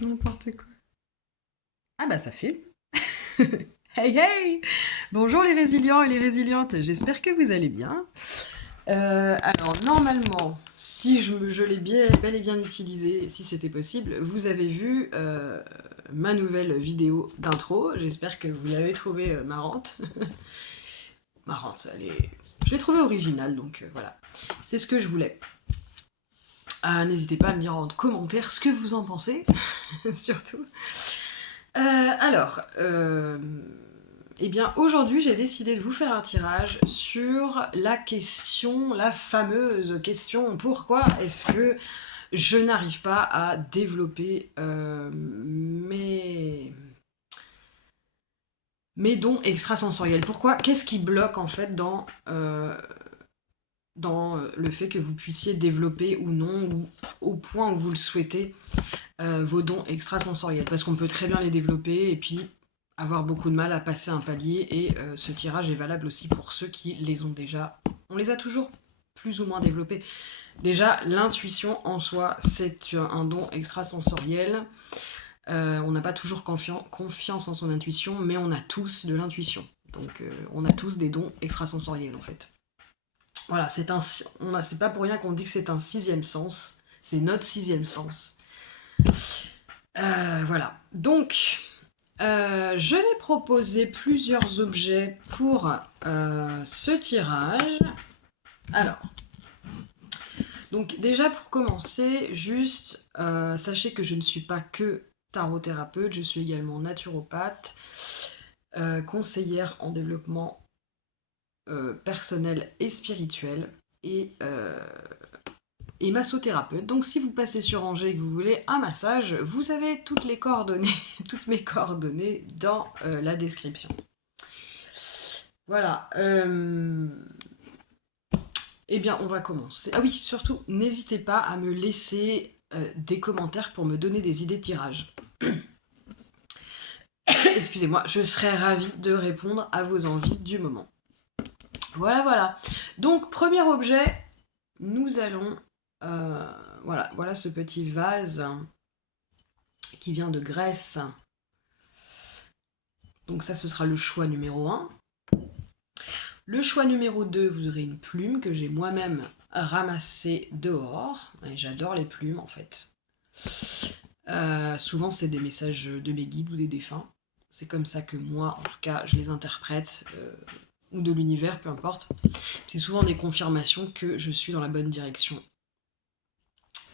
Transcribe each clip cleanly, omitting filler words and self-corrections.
N'importe quoi. Ah bah ça filme. Hey hey! Bonjour les résilients et les résilientes, j'espère que vous allez bien. Alors normalement, si je l'ai bel et bien utilisé, si c'était possible, vous avez vu ma nouvelle vidéo d'intro. J'espère que vous l'avez trouvée marrante. Marrante, je l'ai trouvée originale, donc voilà. C'est ce que je voulais. N'hésitez pas à me dire en commentaire ce que vous en pensez, surtout. Alors, eh bien aujourd'hui j'ai décidé de vous faire un tirage sur la question, la fameuse question, pourquoi est-ce que je n'arrive pas à développer mes dons extrasensoriels. Pourquoi? Qu'est-ce qui bloque en fait dans le fait que vous puissiez développer ou non, ou au point où vous le souhaitez, vos dons extrasensoriels? Parce qu'on peut très bien les développer et puis avoir beaucoup de mal à passer un palier, et ce tirage est valable aussi pour ceux qui les ont déjà. On les a toujours plus ou moins développés. Déjà, l'intuition en soi, c'est un don extrasensoriel. On n'a pas toujours confiance en son intuition, mais on a tous de l'intuition. Donc on a tous des dons extrasensoriels en fait. Voilà, c'est pas pour rien qu'on dit que c'est un sixième sens. C'est notre sixième sens. Voilà. Donc, je vais proposer plusieurs objets pour ce tirage. Alors, donc déjà pour commencer, juste sachez que je ne suis pas que tarot-thérapeute, je suis également naturopathe, conseillère en développement personnel et spirituel, et massothérapeute. Donc si vous passez sur Angers et que vous voulez un massage, vous avez toutes les coordonnées, toutes mes coordonnées dans la description. Voilà. Eh bien, on va commencer. Ah oui, surtout, n'hésitez pas à me laisser des commentaires pour me donner des idées de tirage. Excusez-moi, je serais ravie de répondre à vos envies du moment. Voilà, voilà. Donc, premier objet, nous allons... voilà ce petit vase qui vient de Grèce. Donc ça, ce sera le choix numéro 1. Le choix numéro 2, vous aurez une plume que j'ai moi-même ramassée dehors. Et j'adore les plumes, en fait. Souvent, c'est des messages de mes guides ou des défunts. C'est comme ça que moi, en tout cas, je les interprète, ou de l'univers, peu importe. C'est souvent des confirmations que je suis dans la bonne direction.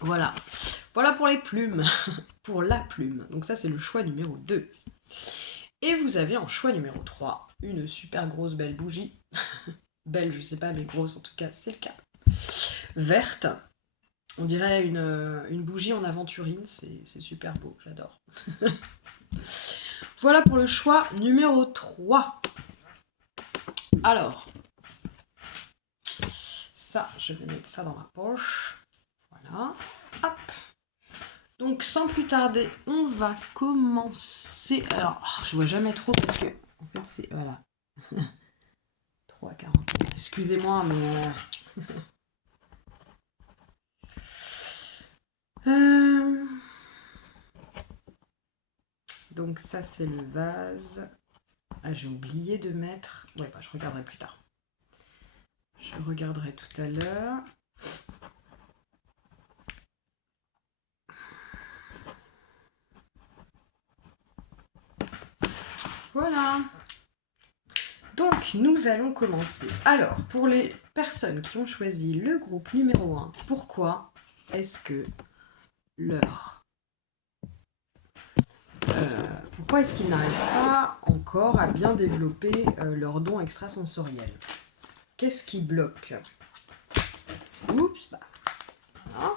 Voilà. Voilà pour les plumes. Pour la plume. Donc ça, c'est le choix numéro 2. Et vous avez en choix numéro 3 une super grosse belle bougie. Belle, je sais pas, mais grosse en tout cas, c'est le cas. Verte. On dirait une bougie en aventurine, c'est super beau, j'adore. Voilà pour le choix numéro 3. Alors, ça, je vais mettre ça dans ma poche. Voilà. Hop. Donc, sans plus tarder, on va commencer. Alors, je vois jamais trop parce que, en fait, c'est... Voilà. 3,40. Excusez-moi, mais... Donc ça, c'est le vase. Ah, j'ai oublié de mettre... Ouais, bah, je regarderai plus tard. Je regarderai tout à l'heure. Voilà. Donc, nous allons commencer. Alors, pour les personnes qui ont choisi le groupe numéro 1, pourquoi est-ce que pourquoi est-ce qu'ils n'arrivent pas encore à bien développer leurs dons extrasensoriels? Qu'est-ce qui bloque? Oups, bah, voilà.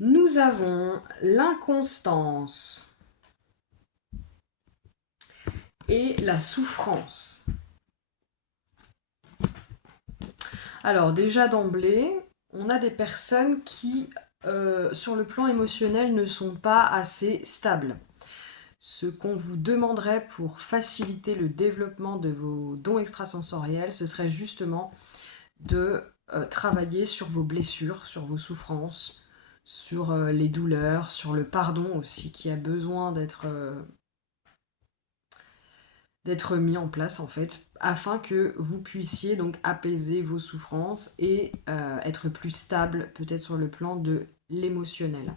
Nous avons l'inconstance et la souffrance. Alors déjà d'emblée, on a des personnes qui, sur le plan émotionnel, ne sont pas assez stables. Ce qu'on vous demanderait pour faciliter le développement de vos dons extrasensoriels, ce serait justement de travailler sur vos blessures, sur vos souffrances, sur les douleurs, sur le pardon aussi, qui a besoin d'être mis en place en fait, afin que vous puissiez donc apaiser vos souffrances et être plus stable peut-être sur le plan de l'émotionnel.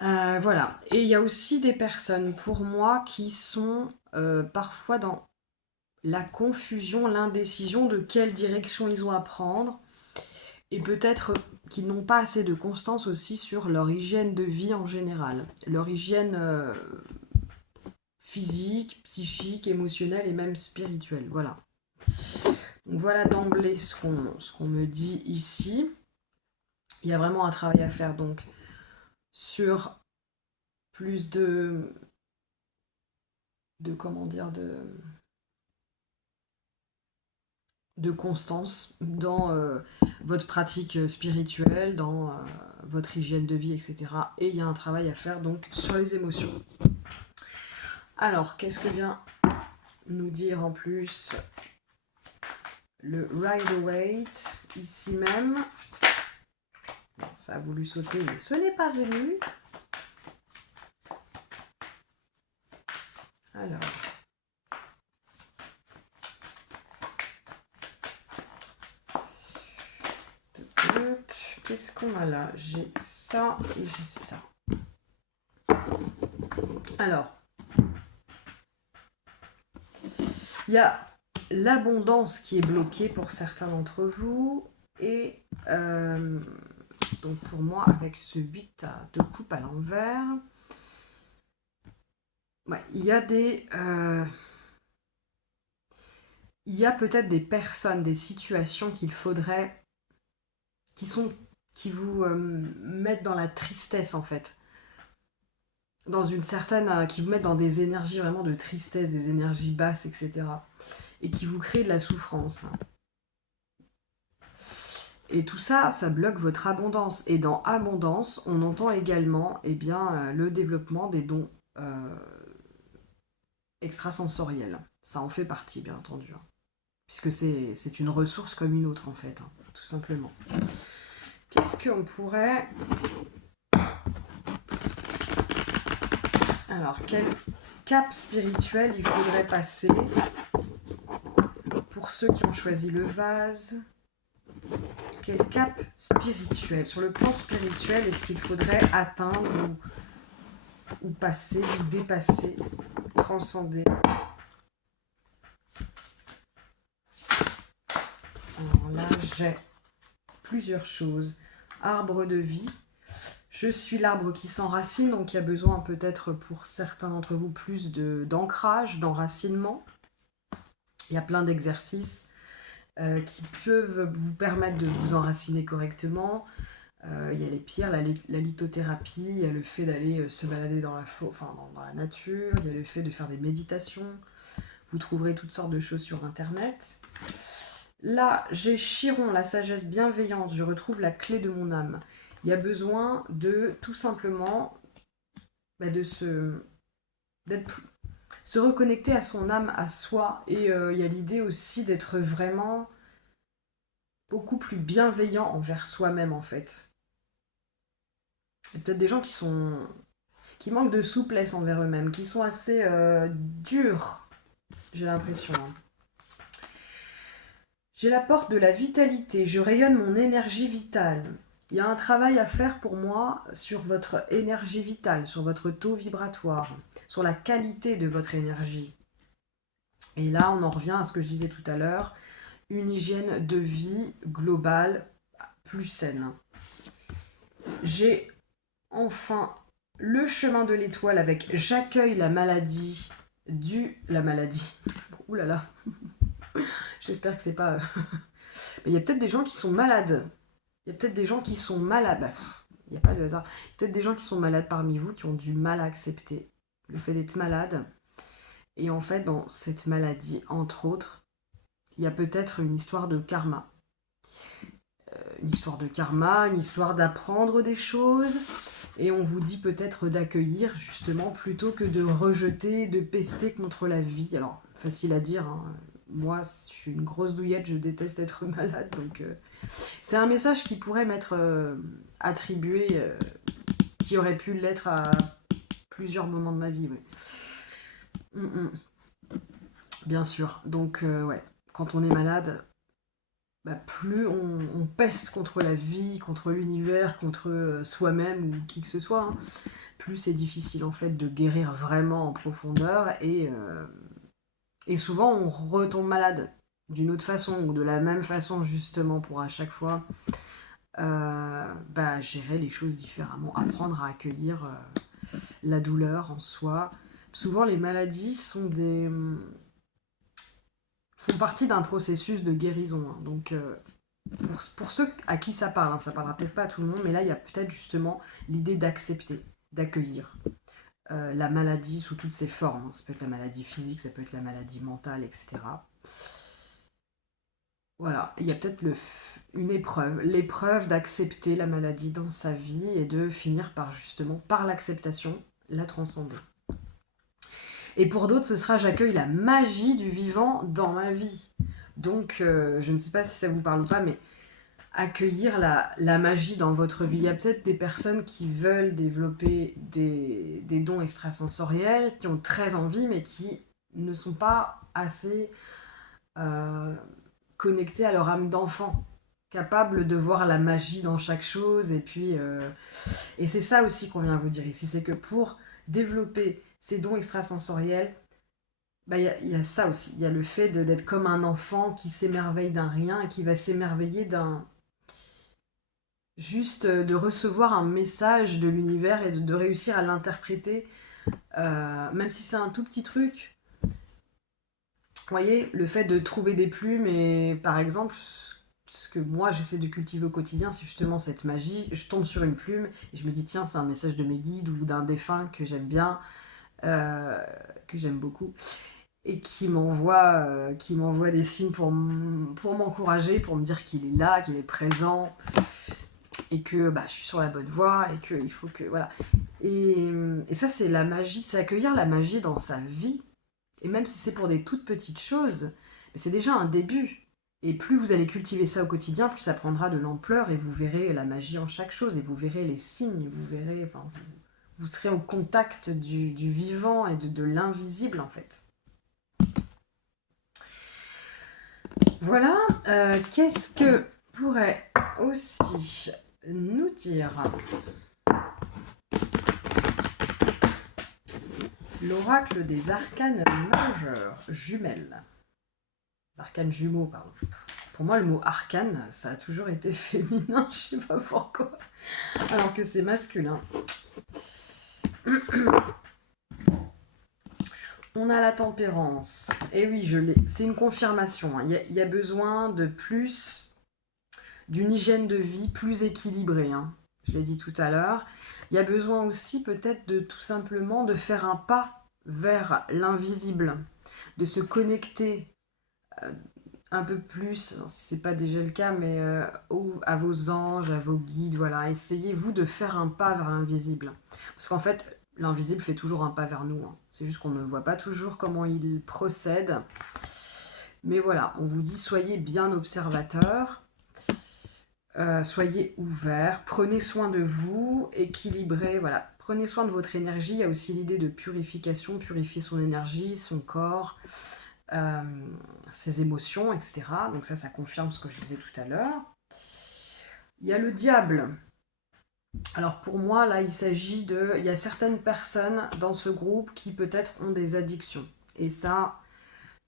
Voilà. Et il y a aussi des personnes pour moi qui sont parfois dans la confusion, l'indécision de quelle direction ils ont à prendre et peut-être qu'ils n'ont pas assez de constance aussi sur leur hygiène de vie en général, leur hygiène physique, psychique, émotionnelle et même spirituelle. Voilà. Donc voilà d'emblée ce qu'on me dit ici. Il y a vraiment un travail à faire donc sur plus de comment dire, de constance dans votre pratique spirituelle, dans votre hygiène de vie, etc. Et il y a un travail à faire donc sur les émotions. Alors, qu'est-ce que vient nous dire en plus le Rider-Waite, ici même. Bon, ça a voulu sauter, mais ce n'est pas venu. Alors. Qu'est-ce qu'on a là? J'ai ça et j'ai ça. Alors. Il y a l'abondance qui est bloquée pour certains d'entre vous. Et donc pour moi, avec ce 8 de coupe à l'envers, ouais, il y a des... il y a peut-être des personnes, des situations qu'il faudrait... qui vous mettent dans la tristesse en fait. Dans une certaine... qui vous mettent dans des énergies vraiment de tristesse, des énergies basses, etc. Et qui vous créent de la souffrance. Et tout ça, ça bloque votre abondance. Et dans abondance, on entend également le développement des dons extrasensoriels. Ça en fait partie, bien entendu. Puisque c'est une ressource comme une autre, en fait, tout simplement. Qu'est-ce qu'on pourrait... Alors, quel cap spirituel il faudrait passer pour ceux qui ont choisi le vase? Quel cap spirituel, sur le plan spirituel, est-ce qu'il faudrait atteindre ou passer, ou dépasser, transcender? Alors là, j'ai plusieurs choses. Arbre de vie. Je suis l'arbre qui s'enracine, donc il y a besoin peut-être pour certains d'entre vous plus d'ancrage, d'enracinement. Il y a plein d'exercices qui peuvent vous permettre de vous enraciner correctement. Il y a les pierres, la lithothérapie, il y a le fait d'aller se balader dans la nature, il y a le fait de faire des méditations. Vous trouverez toutes sortes de choses sur internet. Là, j'ai Chiron, la sagesse bienveillante, je retrouve la clé de mon âme. Il y a besoin de tout simplement se reconnecter à son âme, à soi. Et il y a l'idée aussi d'être vraiment beaucoup plus bienveillant envers soi-même en fait. Il y a peut-être des gens qui manquent de souplesse envers eux-mêmes, qui sont assez durs, j'ai l'impression. J'ai la porte de la vitalité, je rayonne mon énergie vitale. Il y a un travail à faire pour moi sur votre énergie vitale, sur votre taux vibratoire, sur la qualité de votre énergie. Et là, on en revient à ce que je disais tout à l'heure, une hygiène de vie globale plus saine. J'ai enfin le chemin de l'étoile avec j'accueille la maladie la maladie. Ouh là là. J'espère que c'est pas... Mais il y a peut-être des gens qui sont malades. Il y a peut-être des gens qui sont malades. Il n'y a pas de hasard. Il y a peut-être des gens qui sont malades parmi vous, qui ont du mal à accepter le fait d'être malade. Et en fait, dans cette maladie, entre autres, il y a peut-être une histoire de karma. Une histoire de karma, une histoire d'apprendre des choses. Et on vous dit peut-être d'accueillir, justement, plutôt que de rejeter, de pester contre la vie. Alors, facile à dire, hein. moi, je suis une grosse douillette, je déteste être malade, donc c'est un message qui pourrait m'être attribué, qui aurait pu l'être à plusieurs moments de ma vie, ouais. Bien sûr. Donc, ouais, quand on est malade, bah, plus on peste contre la vie, contre l'univers, contre soi-même ou qui que ce soit, hein, plus c'est difficile en fait de guérir vraiment en profondeur et souvent on retombe malade d'une autre façon ou de la même façon justement pour à chaque fois bah, gérer les choses différemment, apprendre à accueillir la douleur en soi. Souvent les maladies font partie d'un processus de guérison, hein. Donc pour ceux à qui ça parle, hein, ça parlera peut-être pas à tout le monde, mais là il y a peut-être justement l'idée d'accepter, d'accueillir la maladie sous toutes ses formes, hein. Ça peut être la maladie physique, ça peut être la maladie mentale, etc. Voilà, il y a peut-être une épreuve, l'épreuve d'accepter la maladie dans sa vie et de finir par justement, par l'acceptation, la transcender. Et pour d'autres, ce sera j'accueille la magie du vivant dans ma vie. Donc, je ne sais pas si ça vous parle ou pas, mais accueillir la magie dans votre vie. Il y a peut-être des personnes qui veulent développer des dons extrasensoriels, qui ont très envie, mais qui ne sont pas assez connectés à leur âme d'enfant, capables de voir la magie dans chaque chose. Et c'est ça aussi qu'on vient vous dire ici, c'est que pour développer ces dons extrasensoriels, bah, y a ça aussi. Il y a le fait d'être comme un enfant qui s'émerveille d'un rien et qui va s'émerveiller d'un juste de recevoir un message de l'univers et de réussir à l'interpréter, même si c'est un tout petit truc. Vous voyez, le fait de trouver des plumes et par exemple, ce que moi j'essaie de cultiver au quotidien, c'est justement cette magie. Je tombe sur une plume et je me dis tiens, c'est un message de mes guides ou d'un défunt que j'aime bien, que j'aime beaucoup et qui m'envoie des signes pour m'encourager, pour me dire qu'il est là, qu'il est présent, et que bah, je suis sur la bonne voie et qu'il faut que voilà. Et ça c'est la magie, c'est accueillir la magie dans sa vie. Et même si c'est pour des toutes petites choses, c'est déjà un début. Et plus vous allez cultiver ça au quotidien, plus ça prendra de l'ampleur et vous verrez la magie en chaque chose et vous verrez les signes, vous verrez, enfin, vous serez au contact du vivant et de l'invisible en fait. Voilà, qu'est-ce que pourrait aussi nous dire l'oracle des arcanes majeurs, jumelles. Arcanes jumeaux, pardon. Pour moi, le mot arcane, ça a toujours été féminin, je sais pas pourquoi. Alors que c'est masculin. On a la tempérance. Et oui, je l'ai. C'est une confirmation. Il y a besoin de plus, d'une hygiène de vie plus équilibrée, hein. Je l'ai dit tout à l'heure. Il y a besoin aussi peut-être de tout simplement de faire un pas vers l'invisible, de se connecter un peu plus, si c'est pas déjà le cas, mais à vos anges, à vos guides, voilà. Essayez-vous de faire un pas vers l'invisible. Parce qu'en fait, l'invisible fait toujours un pas vers nous, hein. C'est juste qu'on ne voit pas toujours comment il procède. Mais voilà, on vous dit soyez bien observateurs, soyez ouverts, prenez soin de vous, équilibrez, voilà. Prenez soin de votre énergie. Il y a aussi l'idée de purification, purifier son énergie, son corps, ses émotions, etc. Donc ça confirme ce que je disais tout à l'heure. Il y a le diable. Alors pour moi, là, il y a certaines personnes dans ce groupe qui peut-être ont des addictions. Et ça,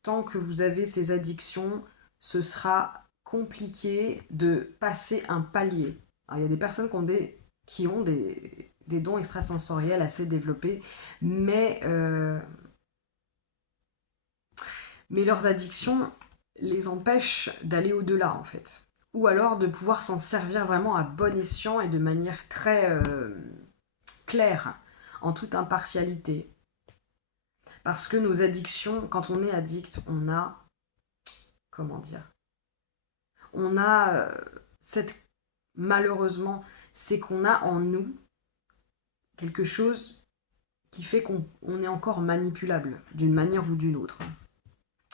tant que vous avez ces addictions, ce sera compliqué de passer un palier. Alors, il y a des personnes qui ont des dons extrasensoriels assez développés, mais leurs addictions les empêchent d'aller au-delà, en fait. Ou alors de pouvoir s'en servir vraiment à bon escient et de manière très claire, en toute impartialité. Parce que nos addictions, quand on est addict, on a... Comment dire? On a malheureusement, c'est qu'on a en nous quelque chose qui fait qu'on est encore manipulable, d'une manière ou d'une autre.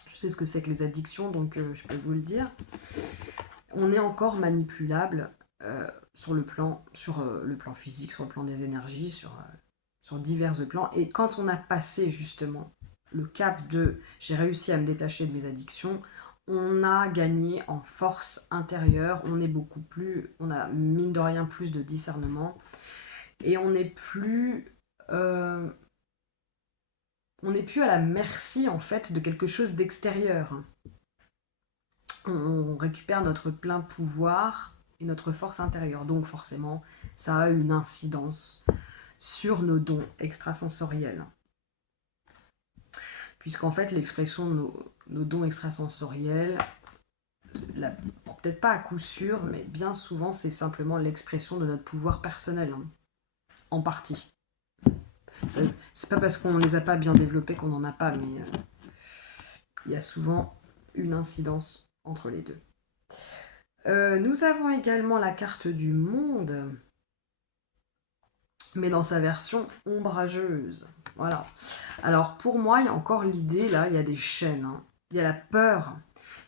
Je sais ce que c'est que les addictions, donc je peux vous le dire. On est encore manipulable sur le plan physique, sur le plan des énergies, sur divers plans. Et quand on a passé justement le cap de j'ai réussi à me détacher de mes addictions, on a gagné en force intérieure, on a mine de rien plus de discernement et on n'est plus à la merci en fait de quelque chose d'extérieur. On récupère notre plein pouvoir et notre force intérieure. Donc forcément, ça a une incidence sur nos dons extrasensoriels. Puisqu'en fait, l'expression de nos dons extrasensoriels, peut-être pas à coup sûr, mais bien souvent, c'est simplement l'expression de notre pouvoir personnel, hein, en partie. C'est pas parce qu'on les a pas bien développés qu'on n'en a pas, mais il y a souvent une incidence entre les deux. Nous avons également la carte du monde, mais dans sa version ombrageuse. Voilà. Alors pour moi, il y a encore l'idée, là, il y a des chaînes. Hein. Il y a la peur.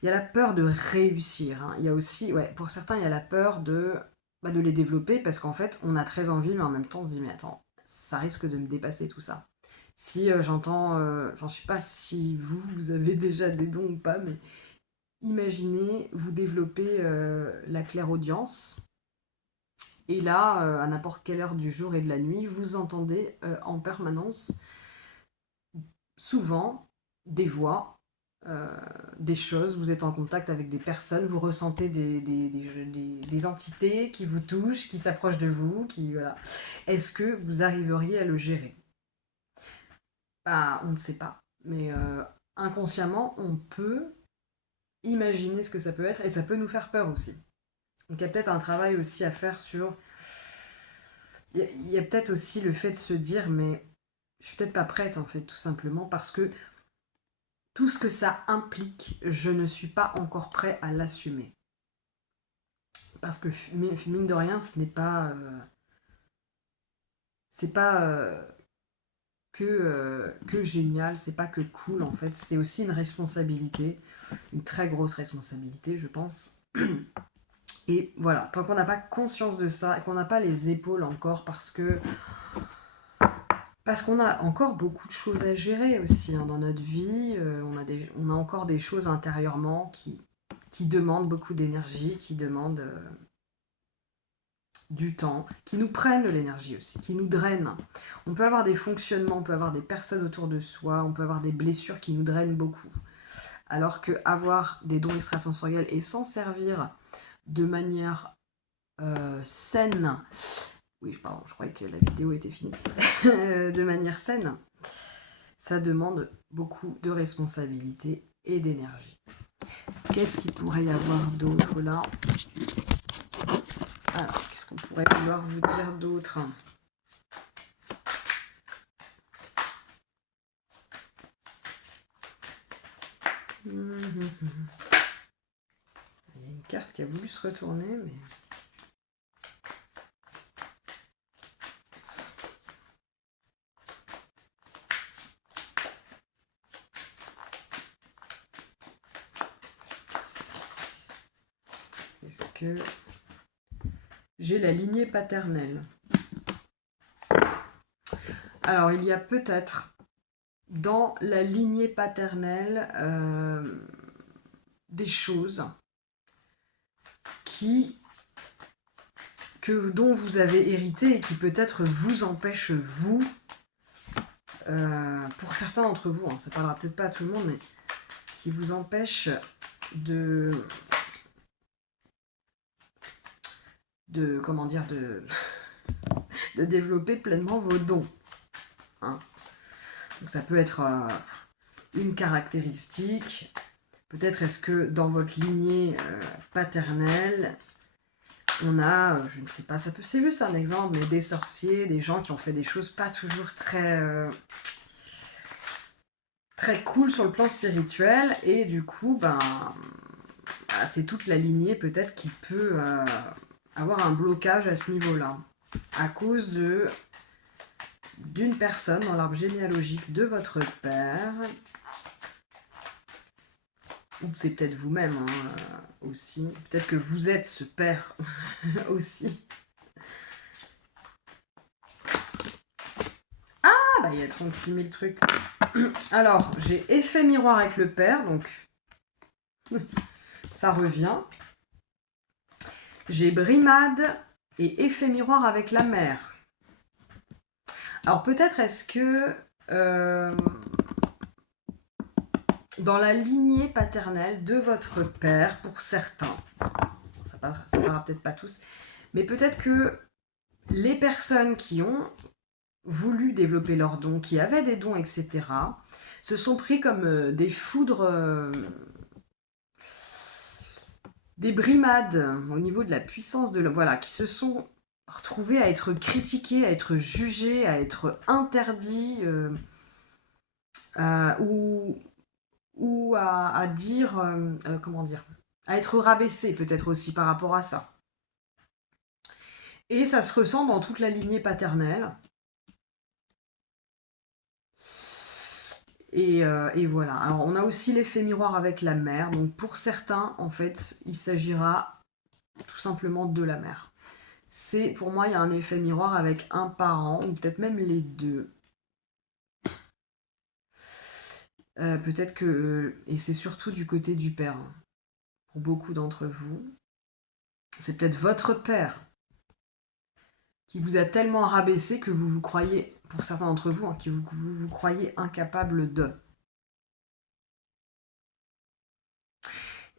Il y a la peur de réussir. Hein. Il y a aussi, pour certains, il y a la peur de les développer parce qu'en fait, on a très envie, mais en même temps, on se dit, mais attends, ça risque de me dépasser tout ça. Si j'entends, je sais pas si vous avez déjà des dons ou pas, mais imaginez, vous développez la clairaudience. Et là, à n'importe quelle heure du jour et de la nuit, vous entendez en permanence, souvent, des voix, des choses, vous êtes en contact avec des personnes, vous ressentez des entités qui vous touchent, qui s'approchent de vous, voilà. Est-ce que vous arriveriez à le gérer? On ne sait pas. Mais inconsciemment, on peut imaginer ce que ça peut être et ça peut nous faire peur aussi. Donc il y a peut-être un travail aussi à faire sur... Il y a peut-être aussi le fait de se dire, mais je suis peut-être pas prête en fait, tout simplement, parce que tout ce que ça implique, je ne suis pas encore prêt à l'assumer. Parce que mine de rien, ce n'est pas... c'est pas que génial, c'est pas que cool en fait, c'est aussi une responsabilité, une très grosse responsabilité, je pense. Et voilà, tant qu'on n'a pas conscience de ça et qu'on n'a pas les épaules encore parce qu'on a encore beaucoup de choses à gérer aussi hein, dans notre vie, on a encore des choses intérieurement qui demandent beaucoup d'énergie, qui demandent du temps, qui nous prennent de l'énergie aussi, qui nous drainent. On peut avoir des fonctionnements, on peut avoir des personnes autour de soi, on peut avoir des blessures qui nous drainent beaucoup. Alors qu'avoir des dons extrasensoriels et s'en servir de manière saine, oui, pardon, je croyais que la vidéo était finie, de manière saine, ça demande beaucoup de responsabilité et d'énergie. Qu'est-ce qu'il pourrait y avoir d'autre là? Alors, qu'est-ce qu'on pourrait vouloir vous dire d'autre? Il y a une carte qui a voulu se retourner, mais... Est-ce que j'ai la lignée paternelle? Alors, il y a peut-être dans la lignée paternelle des choses dont vous avez hérité et qui peut-être vous empêchent, vous, pour certains d'entre vous, hein, ça parlera peut-être pas à tout le monde, mais qui vous empêchent de développer pleinement vos dons. Hein. Donc ça peut être une caractéristique. Peut-être est-ce que dans votre lignée paternelle, on a, je ne sais pas, c'est juste un exemple, mais des sorciers, des gens qui ont fait des choses pas toujours très cool sur le plan spirituel, et du coup, c'est toute la lignée peut-être qui peut avoir un blocage à ce niveau-là, à cause d'une personne dans l'arbre généalogique de votre père Ou c'est peut-être vous-même hein, aussi. Peut-être que vous êtes ce père aussi. Ah bah il y a 36 000 trucs. Alors, j'ai effet miroir avec le père, donc ça revient. J'ai brimade et effet miroir avec la mère. Alors peut-être est-ce que dans la lignée paternelle de votre père, pour certains, ça parlera peut-être pas tous, mais peut-être que les personnes qui ont voulu développer leurs dons, qui avaient des dons, etc., se sont pris comme des foudres, des brimades au niveau de la puissance de l'homme, voilà, qui se sont retrouvés à être critiqués, à être jugés, à être interdits, ou à dire, comment dire, à être rabaissés peut-être aussi par rapport à ça. Et ça se ressent dans toute la lignée paternelle. Et voilà. Alors, on a aussi l'effet miroir avec la mère. Donc, pour certains, en fait, il s'agira tout simplement de la mère. Pour moi, il y a un effet miroir avec un parent, ou peut-être même les deux. Peut-être que... Et c'est surtout du côté du père. Hein. Pour beaucoup d'entre vous. C'est peut-être votre père qui vous a tellement rabaissé que vous vous croyez, pour certains d'entre vous, hein, que vous croyez incapable de.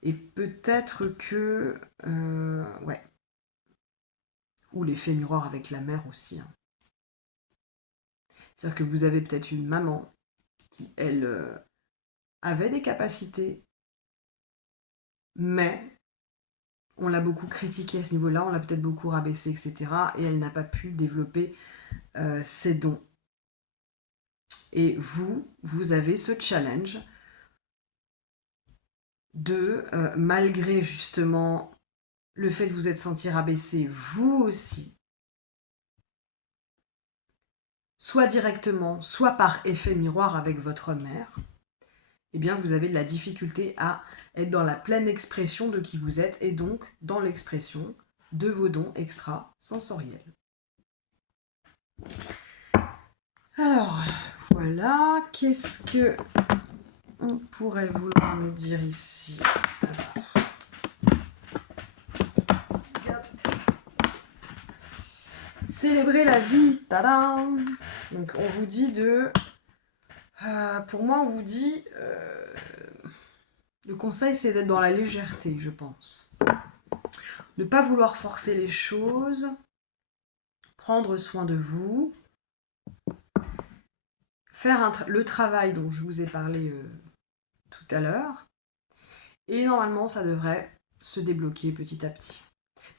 Et peut-être que... ouais. Ou l'effet miroir avec la mère aussi. Hein. C'est-à-dire que vous avez peut-être une maman qui, elle, avait des capacités, mais on l'a beaucoup critiquée à ce niveau-là, on l'a peut-être beaucoup rabaissée, etc. Et elle n'a pas pu développer ses dons. Et vous avez ce challenge de, malgré justement le fait de vous être senti rabaissé, vous aussi, soit directement, soit par effet miroir avec votre mère, eh bien vous avez de la difficulté à être dans la pleine expression de qui vous êtes et donc dans l'expression de vos dons extrasensoriels. Alors, voilà, qu'est-ce que on pourrait vouloir nous dire ici ? Célébrer la vie, tadam ! Donc on vous dit de... pour moi, on vous dit... le conseil, c'est d'être dans la légèreté, je pense. Ne pas vouloir forcer les choses, prendre soin de vous, faire le travail dont je vous ai parlé tout à l'heure, et normalement, ça devrait se débloquer petit à petit.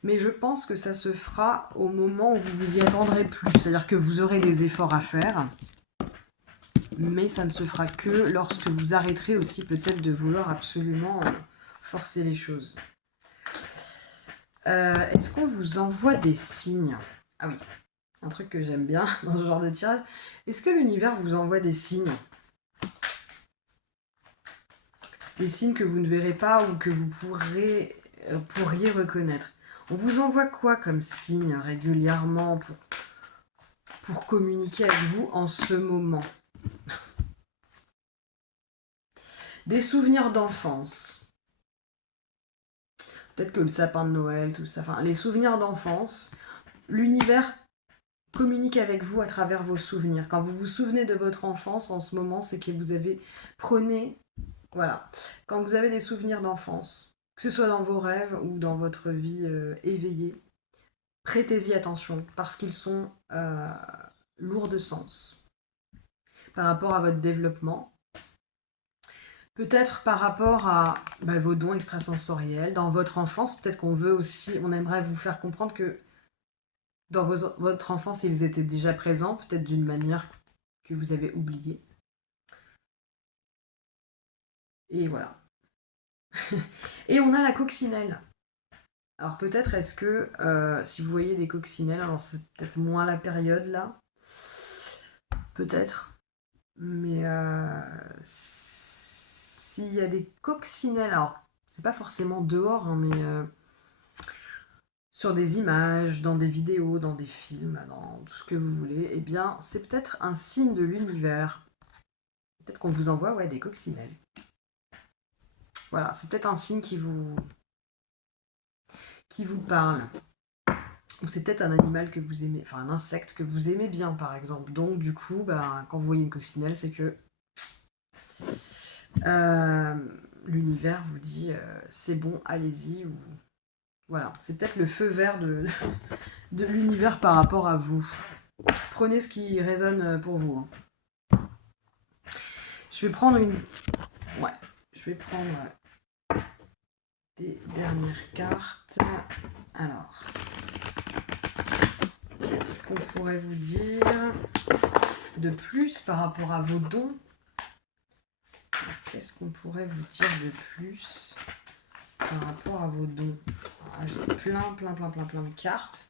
Mais je pense que ça se fera au moment où vous vous y attendrez plus, c'est-à-dire que vous aurez des efforts à faire, mais ça ne se fera que lorsque vous arrêterez aussi peut-être de vouloir absolument forcer les choses. Est-ce qu'on vous envoie des signes ? Ah oui, un truc que j'aime bien dans ce genre de tirage. Est-ce que l'univers vous envoie des signes ? Des signes que vous ne verrez pas ou que vous pourriez reconnaître. On vous envoie quoi comme signe régulièrement pour communiquer avec vous en ce moment ? Des souvenirs d'enfance. Peut-être que le sapin de Noël, tout ça. Enfin, les souvenirs d'enfance. L'univers communique avec vous à travers vos souvenirs. Quand vous vous souvenez de votre enfance en ce moment, c'est que vous avez... Voilà. Quand vous avez des souvenirs d'enfance, que ce soit dans vos rêves ou dans votre vie éveillée, prêtez-y attention parce qu'ils sont lourds de sens par rapport à votre développement. Peut-être par rapport à vos dons extrasensoriels, dans votre enfance, peut-être on aimerait vous faire comprendre que dans votre enfance, ils étaient déjà présents, peut-être d'une manière que vous avez oubliée. Et voilà. Et on a la coccinelle. Alors peut-être est-ce que, si vous voyez des coccinelles, alors c'est peut-être moins la période là, peut-être, mais s'il y a des coccinelles, alors c'est pas forcément dehors, hein, mais sur des images, dans des vidéos, dans des films, dans tout ce que vous voulez, eh bien c'est peut-être un signe de l'univers. Peut-être qu'on vous envoie des coccinelles. Voilà, c'est peut-être un signe qui vous parle. Ou c'est peut-être un animal que vous aimez, enfin un insecte que vous aimez bien par exemple. Donc du coup, quand vous voyez une coccinelle, c'est que l'univers vous dit c'est bon, allez-y. Ou... Voilà, c'est peut-être le feu vert de, de l'univers par rapport à vous. Prenez ce qui résonne pour vous. Hein. Je vais prendre une... Ouais, je vais prendre des dernières cartes. Alors, qu'est-ce qu'on pourrait vous dire de plus par rapport à vos dons? Qu'est-ce qu'on pourrait vous dire de plus par rapport à vos dons? J'ai plein de cartes.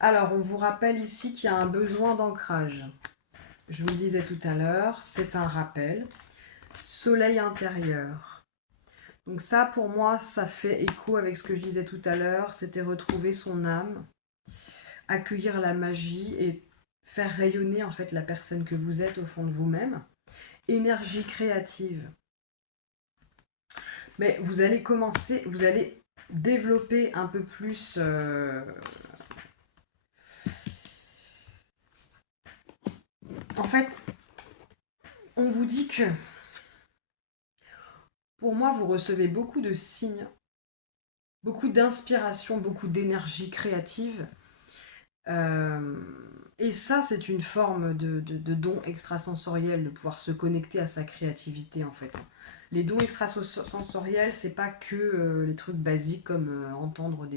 Alors, on vous rappelle ici qu'il y a un besoin d'ancrage. Je vous le disais tout à l'heure, c'est un rappel. Soleil intérieur. Donc ça, pour moi, ça fait écho avec ce que je disais tout à l'heure. C'était retrouver son âme, accueillir la magie et faire rayonner en fait la personne que vous êtes au fond de vous-même. Énergie créative. Mais vous allez commencer, vous allez développer un peu plus... En fait, on vous dit que, pour moi, vous recevez beaucoup de signes, beaucoup d'inspiration, beaucoup d'énergie créative. Et ça, c'est une forme de don extrasensoriel, de pouvoir se connecter à sa créativité, en fait. Les dons extrasensoriels, c'est pas que les trucs basiques comme entendre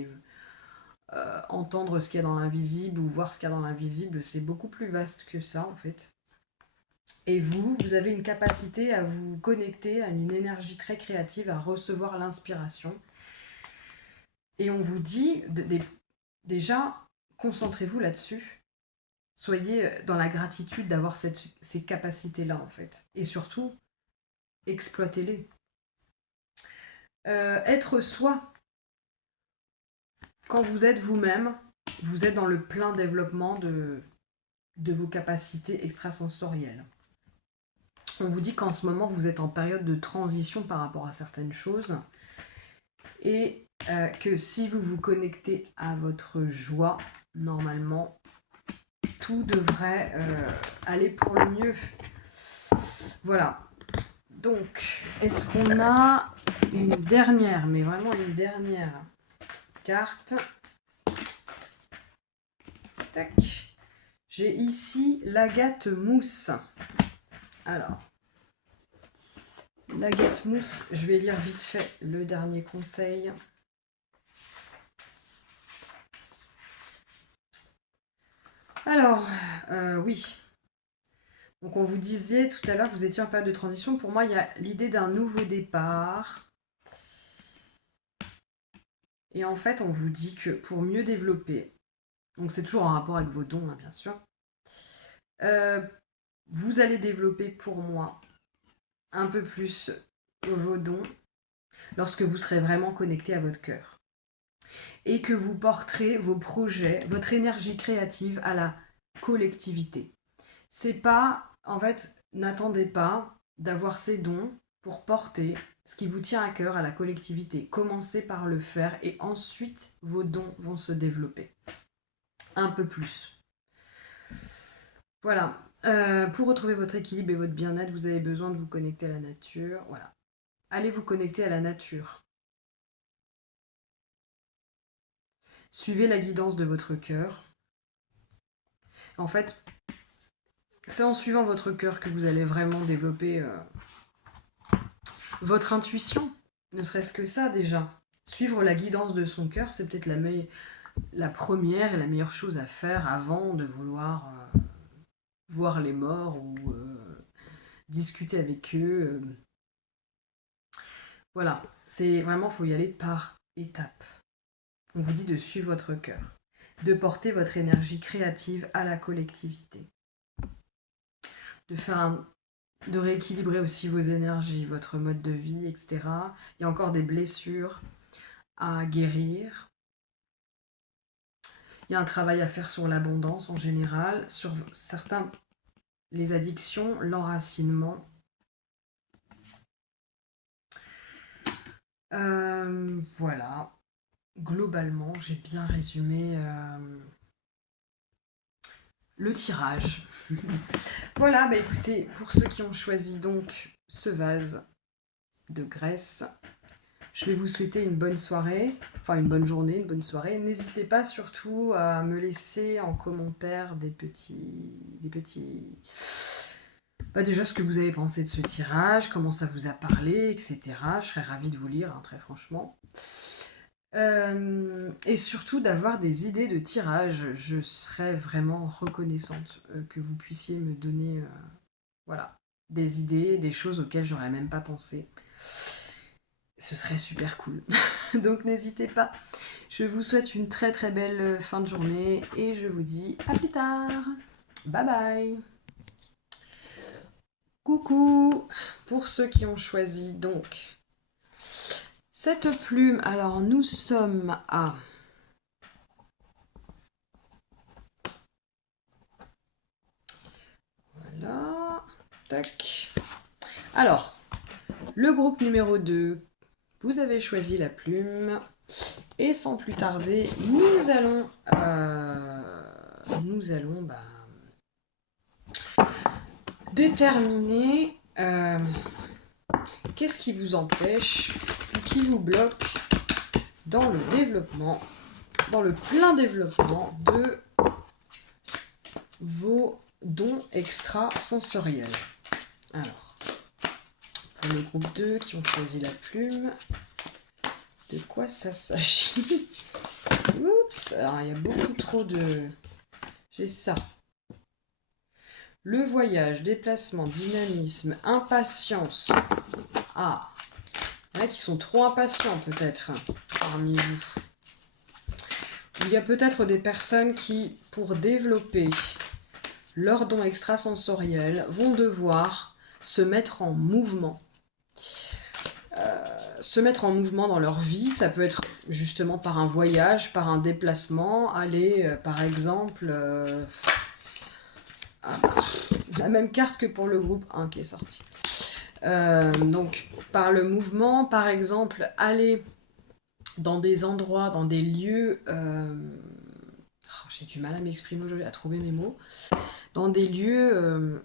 ce qu'il y a dans l'invisible ou voir ce qu'il y a dans l'invisible. C'est beaucoup plus vaste que ça, en fait. Et vous avez une capacité à vous connecter à une énergie très créative, à recevoir l'inspiration. Et on vous dit, déjà, concentrez-vous là-dessus. Soyez dans la gratitude d'avoir ces capacités-là, en fait. Et surtout, exploitez-les. Être soi, quand vous êtes vous-même, vous êtes dans le plein développement de vos capacités extrasensorielles. On vous dit qu'en ce moment, vous êtes en période de transition par rapport à certaines choses et que si vous vous connectez à votre joie, normalement, tout devrait aller pour le mieux. Voilà. Donc, est-ce qu'on a une dernière, mais vraiment une dernière carte? Tac. J'ai ici l'agate mousse. Alors, l'agate mousse, je vais lire vite fait le dernier conseil. Alors, oui. Donc on vous disait tout à l'heure que vous étiez en période de transition. Pour moi, il y a l'idée d'un nouveau départ. Et en fait, on vous dit que pour mieux développer, donc c'est toujours en rapport avec vos dons, hein, bien sûr, vous allez développer pour moi un peu plus vos dons lorsque vous serez vraiment connecté à votre cœur. Et que vous porterez vos projets, votre énergie créative à la collectivité. C'est pas, en fait, n'attendez pas d'avoir ces dons pour porter ce qui vous tient à cœur à la collectivité. Commencez par le faire et ensuite vos dons vont se développer. Un peu plus. Voilà. Pour retrouver votre équilibre et votre bien-être, vous avez besoin de vous connecter à la nature. Voilà. Allez vous connecter à la nature. Suivez la guidance de votre cœur. En fait, c'est en suivant votre cœur que vous allez vraiment développer votre intuition. Ne serait-ce que ça déjà. Suivre la guidance de son cœur, c'est peut-être la première et la meilleure chose à faire avant de vouloir voir les morts ou discuter avec eux. Voilà, c'est vraiment, il faut y aller par étapes. On vous dit de suivre votre cœur, de porter votre énergie créative à la collectivité, de faire de rééquilibrer aussi vos énergies, votre mode de vie, etc. Il y a encore des blessures à guérir. Il y a un travail à faire sur l'abondance en général, sur certains, les addictions, l'enracinement. Voilà. Globalement, j'ai bien résumé le tirage. Voilà, bah écoutez, pour ceux qui ont choisi donc ce vase de Grèce, je vais vous souhaiter une bonne soirée, enfin une bonne journée, une bonne soirée. N'hésitez pas surtout à me laisser en commentaire bah déjà ce que vous avez pensé de ce tirage, comment ça vous a parlé, etc. Je serais ravie de vous lire, hein, très franchement. Et surtout d'avoir des idées de tirage. Je serais vraiment reconnaissante que vous puissiez me donner voilà, des idées, des choses auxquelles j'aurais même pas pensé. Ce serait super cool. Donc n'hésitez pas. Je vous souhaite une très très belle fin de journée et je vous dis à plus tard. Bye bye. Coucou pour ceux qui ont choisi donc cette plume. Alors nous sommes à voilà. Tac. Alors, le groupe numéro 2, vous avez choisi la plume. Et sans plus tarder, nous allons déterminer qu'est-ce qui vous empêche ou qui vous bloque dans le développement, dans le plein développement de vos dons extrasensoriels. Alors, pour le groupe 2 qui ont choisi la plume, de quoi ça s'agit? Oups, alors il y a beaucoup trop de... J'ai ça. Le voyage, déplacement, dynamisme, impatience. Ah, il y en a qui sont trop impatients peut-être parmi vous. Il y a peut-être des personnes qui, pour développer leurs dons extrasensoriels, vont devoir se mettre en mouvement. Se mettre en mouvement dans leur vie, ça peut être justement par un voyage, par un déplacement, aller par exemple... la même carte que pour le groupe 1 qui est sorti. Donc par le mouvement, par exemple, aller dans des endroits, dans des lieux... j'ai du mal à m'exprimer aujourd'hui, à trouver mes mots. Dans des lieux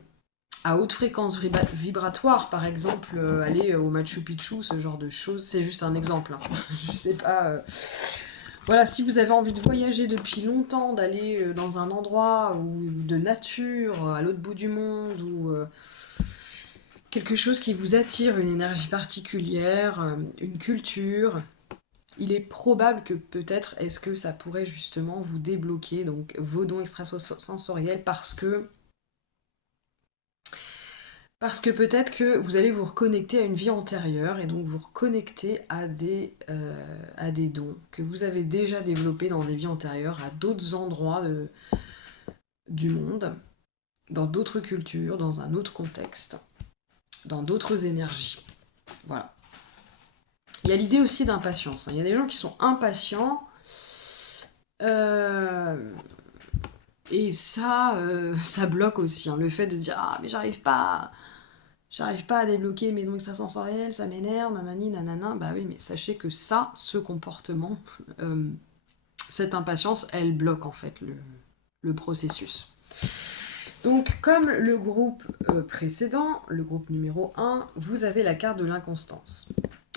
à haute fréquence vibratoire, par exemple, aller au Machu Picchu, ce genre de choses. C'est juste un exemple. Hein. Je sais pas... Voilà, si vous avez envie de voyager depuis longtemps, d'aller dans un endroit ou de nature, à l'autre bout du monde, ou quelque chose qui vous attire, une énergie particulière, une culture, il est probable que peut-être est-ce que ça pourrait justement vous débloquer donc vos dons extrasensoriels parce que peut-être que vous allez vous reconnecter à une vie antérieure et donc vous reconnecter à des dons que vous avez déjà développés dans des vies antérieures, à d'autres endroits du monde, dans d'autres cultures, dans un autre contexte, dans d'autres énergies. Voilà. Il y a l'idée aussi d'impatience. Il y a des gens qui sont impatients et ça bloque aussi. Le fait de se dire « Ah, mais j'arrive pas à débloquer mes dons extrasensoriels, ça m'énerve, nanani, nanana. » Bah oui, mais sachez que ce comportement, cette impatience, elle bloque en fait le processus. Donc, comme le groupe précédent, le groupe numéro 1, vous avez la carte de l'inconstance.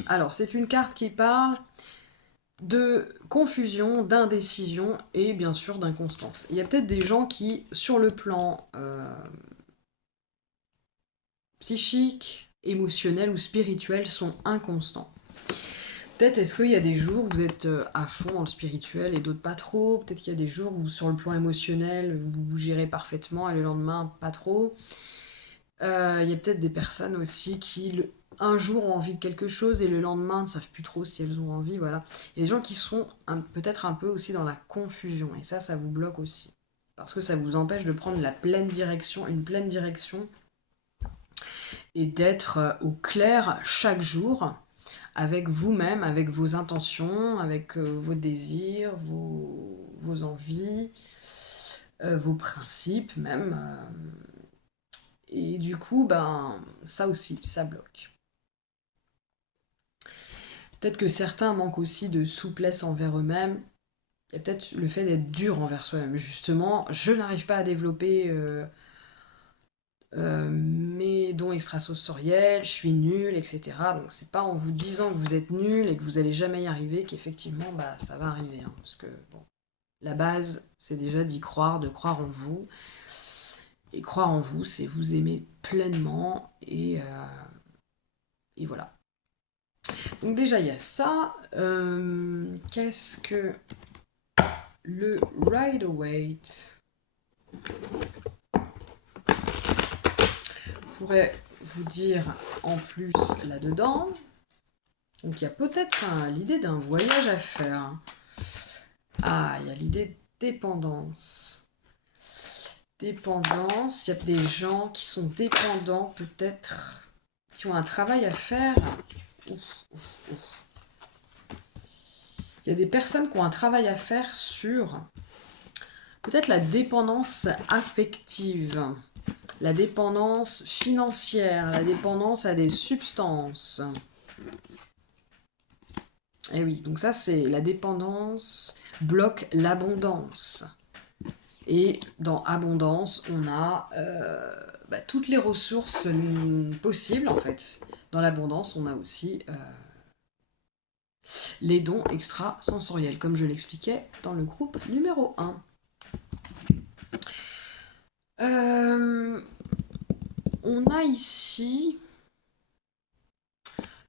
Alors, c'est une carte qui parle de confusion, d'indécision et bien sûr d'inconstance. Il y a peut-être des gens qui, sur le plan psychique, émotionnel ou spirituel, sont inconstants. Peut-être est-ce qu'il y a des jours où vous êtes à fond dans le spirituel et d'autres pas trop. Peut-être qu'il y a des jours où sur le plan émotionnel, vous gérez parfaitement et le lendemain, pas trop. Il y a peut-être des personnes aussi qui, un jour, ont envie de quelque chose et le lendemain, ne savent plus trop si elles ont envie. Voilà. Il y a des gens qui sont peut-être un peu aussi dans la confusion. Et ça vous bloque aussi. Parce que ça vous empêche de prendre une pleine direction et d'être au clair chaque jour avec vous-même, avec vos intentions, avec vos désirs, vos envies, vos principes même. Et du coup, ben, ça aussi, ça bloque. Peut-être que certains manquent aussi de souplesse envers eux-mêmes. Il y a peut-être le fait d'être dur envers soi-même. Justement, je n'arrive pas à développer mes dons extrasensoriels, je suis nul, etc. Donc c'est pas en vous disant que vous êtes nul et que vous allez jamais y arriver qu'effectivement bah, ça va arriver. Hein, parce que bon, la base, c'est déjà d'y croire, de croire en vous. Et croire en vous, c'est vous aimer pleinement et voilà. Donc déjà, il y a ça. Qu'est-ce que le Rider-Waite pourrait vous dire en plus là-dedans? Donc il y a peut-être l'idée d'un voyage à faire. Ah, il y a l'idée de dépendance. Dépendance, il y a des gens qui sont dépendants peut-être, qui ont un travail à faire. Ouf, ouf, ouf. Il y a des personnes qui ont un travail à faire sur peut-être la dépendance affective, la dépendance financière, la dépendance à des substances. Et oui, donc ça c'est la dépendance bloque l'abondance. Et dans abondance, on a toutes les ressources possibles en fait. Dans l'abondance, on a aussi les dons extrasensoriels, comme je l'expliquais dans le groupe numéro 1. On a ici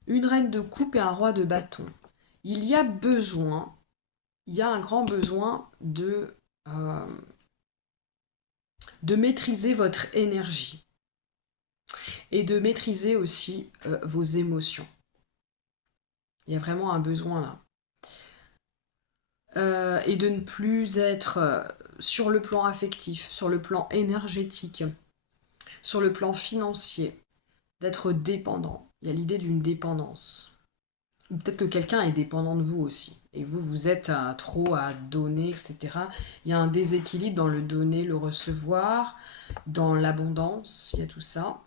une reine de coupe et un roi de bâton. Il y a un grand besoin de maîtriser votre énergie et de maîtriser aussi vos émotions. Il y a vraiment un besoin là. Et de ne plus être sur le plan affectif, sur le plan énergétique, sur le plan financier, d'être dépendant. Il y a l'idée d'une dépendance. Ou peut-être que quelqu'un est dépendant de vous aussi. Et vous, vous êtes trop à donner, etc. Il y a un déséquilibre dans le donner, le recevoir, dans l'abondance, il y a tout ça.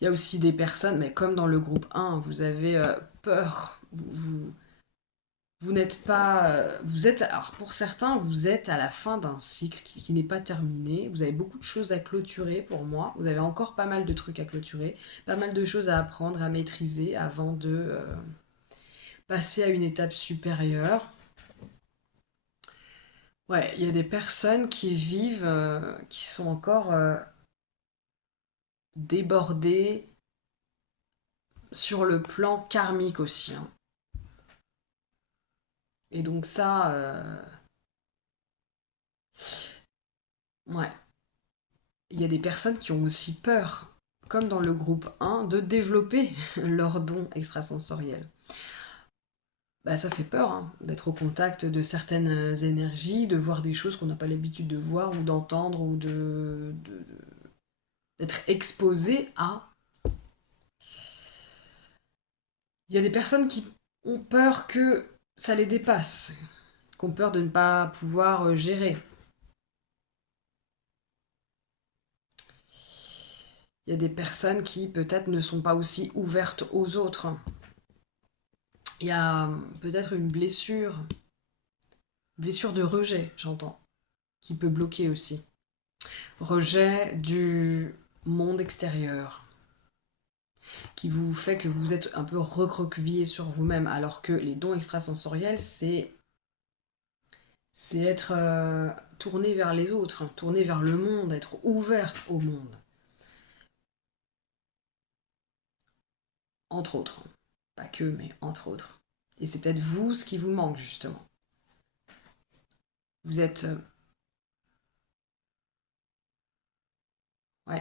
Il y a aussi des personnes, mais comme dans le groupe 1, vous avez peur, vous n'êtes pas... vous êtes, alors pour certains, vous êtes à la fin d'un cycle qui n'est pas terminé. Vous avez beaucoup de choses à clôturer pour moi. Vous avez encore pas mal de trucs à clôturer. Pas mal de choses à apprendre, à maîtriser avant de passer à une étape supérieure. Ouais, il y a des personnes qui vivent, qui sont encore débordées sur le plan karmique aussi. Hein. Et donc ça, ouais. Il y a des personnes qui ont aussi peur, comme dans le groupe 1, de développer leurs dons extrasensoriels. Bah, ça fait peur hein, d'être au contact de certaines énergies, de voir des choses qu'on n'a pas l'habitude de voir ou d'entendre ou d'être exposé à. Il y a des personnes qui ont peur que ça les dépasse, qui ont peur de ne pas pouvoir gérer. Il y a des personnes qui peut-être ne sont pas aussi ouvertes aux autres. Il y a peut-être une blessure de rejet, j'entends, qui peut bloquer aussi. Rejet du monde extérieur, qui vous fait que vous êtes un peu recroquevillé sur vous-même, alors que les dons extrasensoriels, c'est être tourné vers les autres, tourné vers le monde, être ouverte au monde. Entre autres. Pas que, mais entre autres. Et c'est peut-être vous ce qui vous manque, justement. Vous êtes... ouais.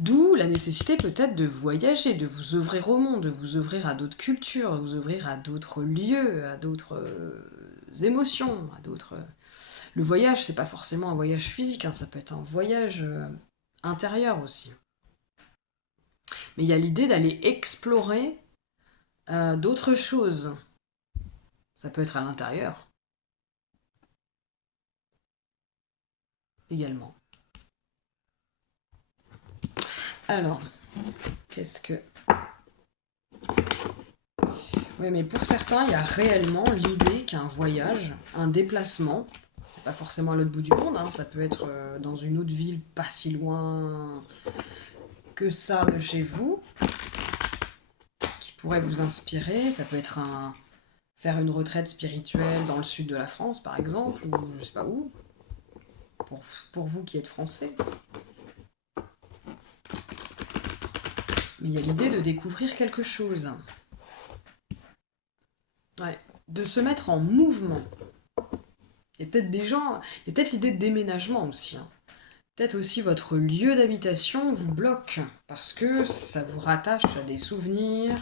D'où la nécessité peut-être de voyager, de vous ouvrir au monde, de vous ouvrir à d'autres cultures, de vous ouvrir à d'autres lieux, à d'autres émotions, à d'autres... Le voyage, c'est pas forcément un voyage physique, hein, ça peut être un voyage intérieure aussi. Mais il y a l'idée d'aller explorer d'autres choses. Ça peut être à l'intérieur également. Alors, qu'est-ce que... Oui, mais pour certains, il y a réellement l'idée qu'un voyage, un déplacement, c'est pas forcément à l'autre bout du monde, hein, ça peut être dans une autre ville pas si loin que ça de chez vous, qui pourrait vous inspirer. Ça peut être faire une retraite spirituelle dans le sud de la France, par exemple, ou je sais pas où, pour vous qui êtes français. Mais il y a l'idée de découvrir quelque chose. Ouais. De se mettre en mouvement. Il y a peut-être des gens, il y a peut-être l'idée de déménagement aussi, hein. Peut-être aussi votre lieu d'habitation vous bloque parce que ça vous rattache à des souvenirs.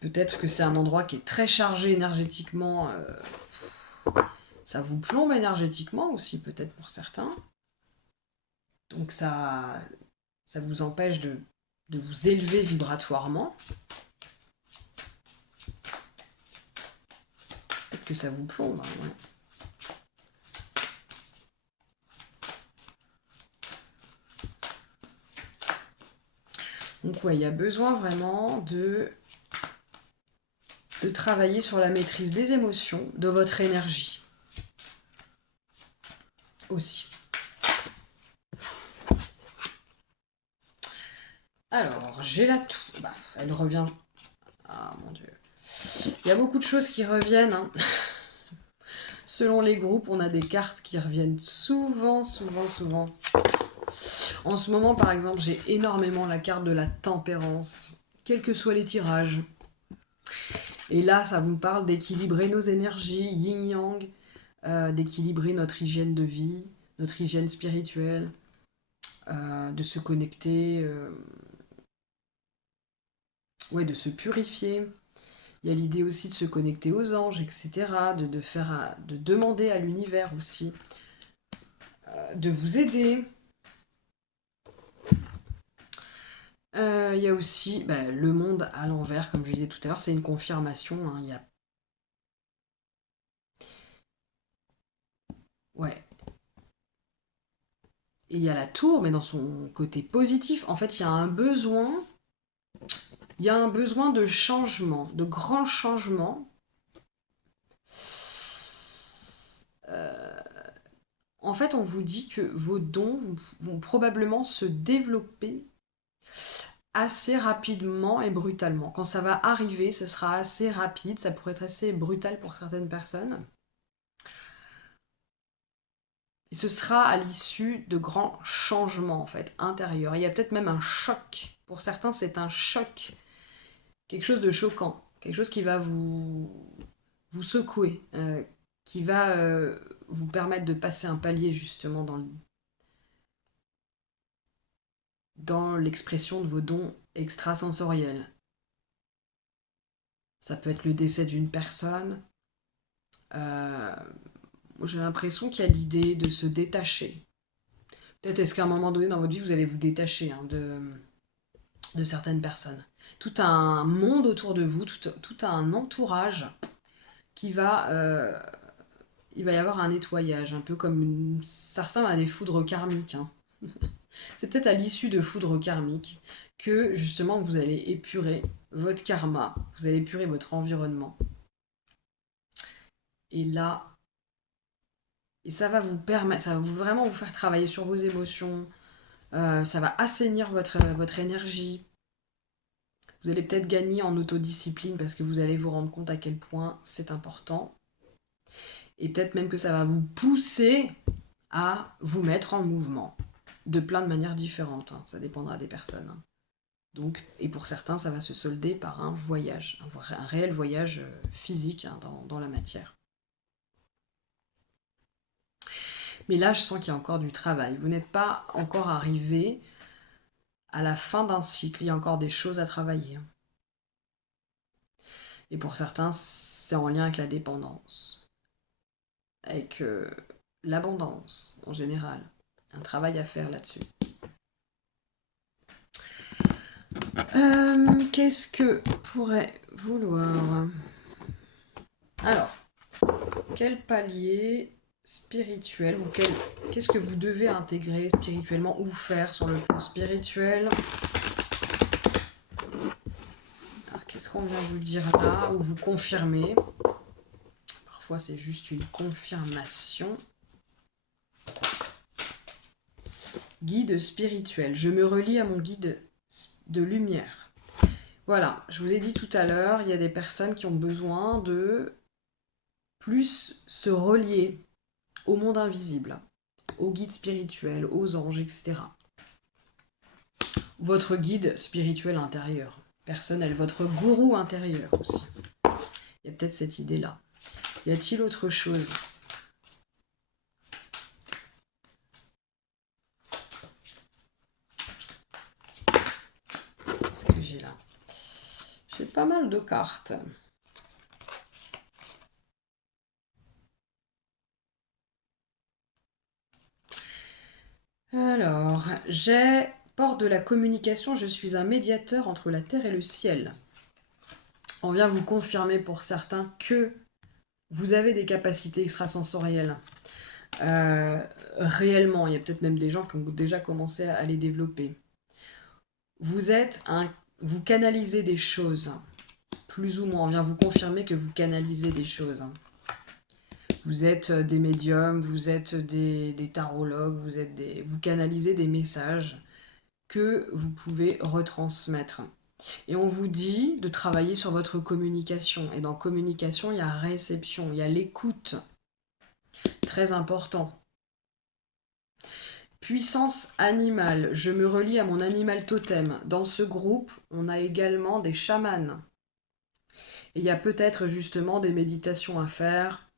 Peut-être que c'est un endroit qui est très chargé énergétiquement. Ça vous plombe énergétiquement aussi, peut-être pour certains. Donc ça vous empêche de vous élever vibratoirement. Peut-être que ça vous plombe, hein, ouais. Donc ouais, il y a besoin vraiment de travailler sur la maîtrise des émotions, de votre énergie aussi. Alors, j'ai la toux. Bah, elle revient. Ah mon dieu. Il y a beaucoup de choses qui reviennent, hein. Selon les groupes, on a des cartes qui reviennent souvent, souvent, souvent. En ce moment, par exemple, j'ai énormément la carte de la tempérance, quels que soient les tirages. Et là, ça vous parle d'équilibrer nos énergies, yin-yang, d'équilibrer notre hygiène de vie, notre hygiène spirituelle, de se connecter, ouais, de se purifier. Il y a l'idée aussi de se connecter aux anges, etc., de demander à l'univers aussi de vous aider. Il y a aussi le monde à l'envers, comme je disais tout à l'heure, c'est une confirmation, hein, ouais. Et il y a la tour, mais dans son côté positif, en fait, il y a un besoin de changement, de grands changements. En fait, on vous dit que vos dons vont probablement se développer assez rapidement et brutalement. Quand ça va arriver, ce sera assez rapide, ça pourrait être assez brutal pour certaines personnes. Et ce sera à l'issue de grands changements en fait intérieurs. Il y a peut-être même un choc. Pour certains, c'est un choc, quelque chose de choquant, quelque chose qui va vous secouer, qui va vous permettre de passer un palier justement dans l'expression de vos dons extrasensoriels. Ça peut être le décès d'une personne. Euh, j'ai l'impression qu'il y a l'idée de se détacher. Peut-être est-ce qu'à un moment donné dans votre vie, vous allez vous détacher, hein, de certaines personnes. Tout un monde autour de vous, tout un entourage qui va... il va y avoir un nettoyage, un peu comme... Ça ressemble à des foudres karmiques, hein. C'est peut-être à l'issue de foudres karmiques que justement vous allez épurer votre karma, vous allez épurer votre environnement. Et là, et ça va vous permettre, ça va vraiment vous faire travailler sur vos émotions, ça va assainir votre énergie. Vous allez peut-être gagner en autodiscipline parce que vous allez vous rendre compte à quel point c'est important. Et peut-être même que ça va vous pousser à vous mettre en mouvement de plein de manières différentes, hein. Ça dépendra des personnes, hein. Donc, et pour certains, ça va se solder par un voyage, un réel voyage physique, hein, dans la matière. Mais là, je sens qu'il y a encore du travail. Vous n'êtes pas encore arrivé à la fin d'un cycle. Il y a encore des choses à travailler. Et pour certains, c'est en lien avec la dépendance, avec l'abondance en général. Un travail à faire là-dessus. Qu'est-ce que pourrait vouloir? Alors, quel palier spirituel ou qu'est-ce que vous devez intégrer spirituellement ou faire sur le plan spirituel? Alors, qu'est-ce qu'on vient vous dire là ou vous confirmer? Parfois, c'est juste une confirmation. Guide spirituel. Je me relie à mon guide de lumière. Voilà, je vous ai dit tout à l'heure, il y a des personnes qui ont besoin de plus se relier au monde invisible, aux guides spirituels, aux anges, etc. Votre guide spirituel intérieur, personnel, votre gourou intérieur aussi. Il y a peut-être cette idée-là. Y a-t-il autre chose? Qu'est-ce que j'ai là? J'ai pas mal de cartes. Alors, j'ai porte de la communication, je suis un médiateur entre la terre et le ciel. On vient vous confirmer pour certains que vous avez des capacités extrasensorielles. Réellement, il y a peut-être même des gens qui ont déjà commencé à les développer. Vous canalisez des choses, plus ou moins. On vient vous confirmer que vous canalisez des choses. Vous êtes des médiums, vous êtes des tarologues, vous canalisez des messages que vous pouvez retransmettre. Et on vous dit de travailler sur votre communication. Et dans communication, il y a réception, il y a l'écoute. Très important. Puissance animale. Je me relie à mon animal totem. Dans ce groupe, on a également des chamans. Et il y a peut-être justement des méditations à faire.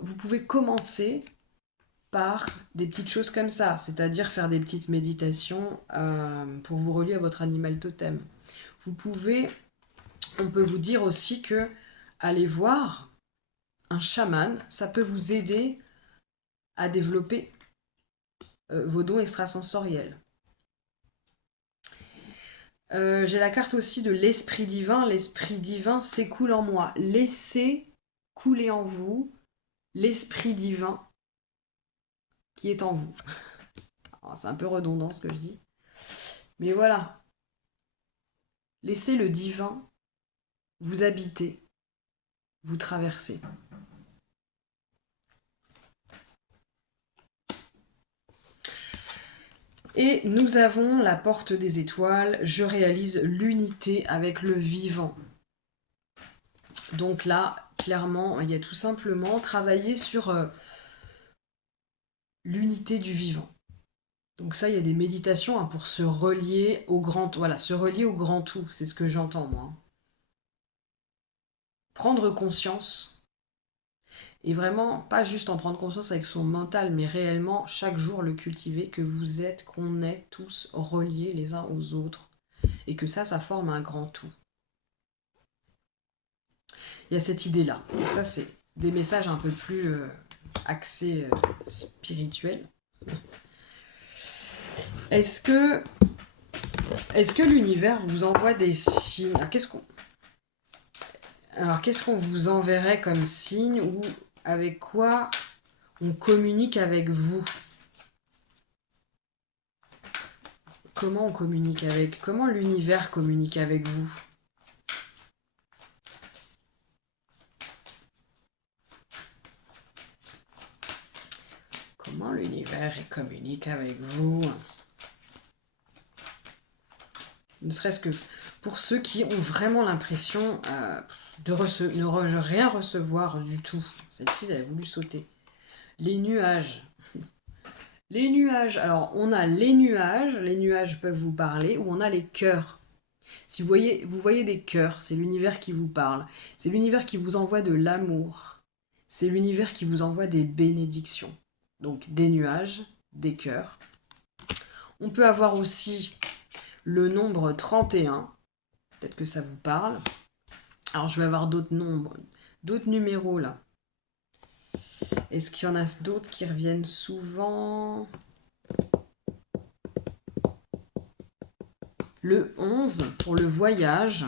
Vous pouvez commencer par des petites choses comme ça, c'est-à-dire faire des petites méditations pour vous relier à votre animal totem. On peut vous dire aussi que aller voir un chaman, ça peut vous aider à développer vos dons extrasensoriels. J'ai la carte aussi de l'esprit divin. L'esprit divin s'écoule en moi. Laissez couler en vous l'esprit divin qui est en vous. C'est un peu redondant ce que je dis. Mais voilà. Laissez le divin vous habiter, vous traverser. Et nous avons la porte des étoiles. Je réalise l'unité avec le vivant. Donc là, clairement, il y a tout simplement travailler sur l'unité du vivant. Donc ça, il y a des méditations pour se relier au grand, voilà, se relier au grand tout. C'est ce que j'entends moi. Prendre conscience et vraiment pas juste en prendre conscience avec son mental, mais réellement chaque jour le cultiver, que vous êtes, qu'on est tous reliés les uns aux autres et que ça forme un grand tout. Il y a cette idée-là. Donc ça, c'est des messages un peu plus axés spirituels. Est-ce que l'univers vous envoie des signes? Alors, qu'est-ce qu'on vous enverrait comme signe ou avec quoi on communique avec vous? Comment l'univers communique avec vous? Comment l'univers communique avec vous? Ne serait-ce que pour ceux qui ont vraiment l'impression de ne rien recevoir du tout. Celle-ci, elle a voulu sauter. Les nuages. Les nuages. Alors, on a les nuages peuvent vous parler, ou on a les cœurs. Si vous voyez des cœurs, c'est l'univers qui vous parle. C'est l'univers qui vous envoie de l'amour. C'est l'univers qui vous envoie des bénédictions. Donc, des nuages, des cœurs. On peut avoir aussi le nombre 31. Peut-être que ça vous parle. Alors, je vais avoir d'autres nombres, d'autres numéros là. Est-ce qu'il y en a d'autres qui reviennent souvent? Le 11, pour le voyage.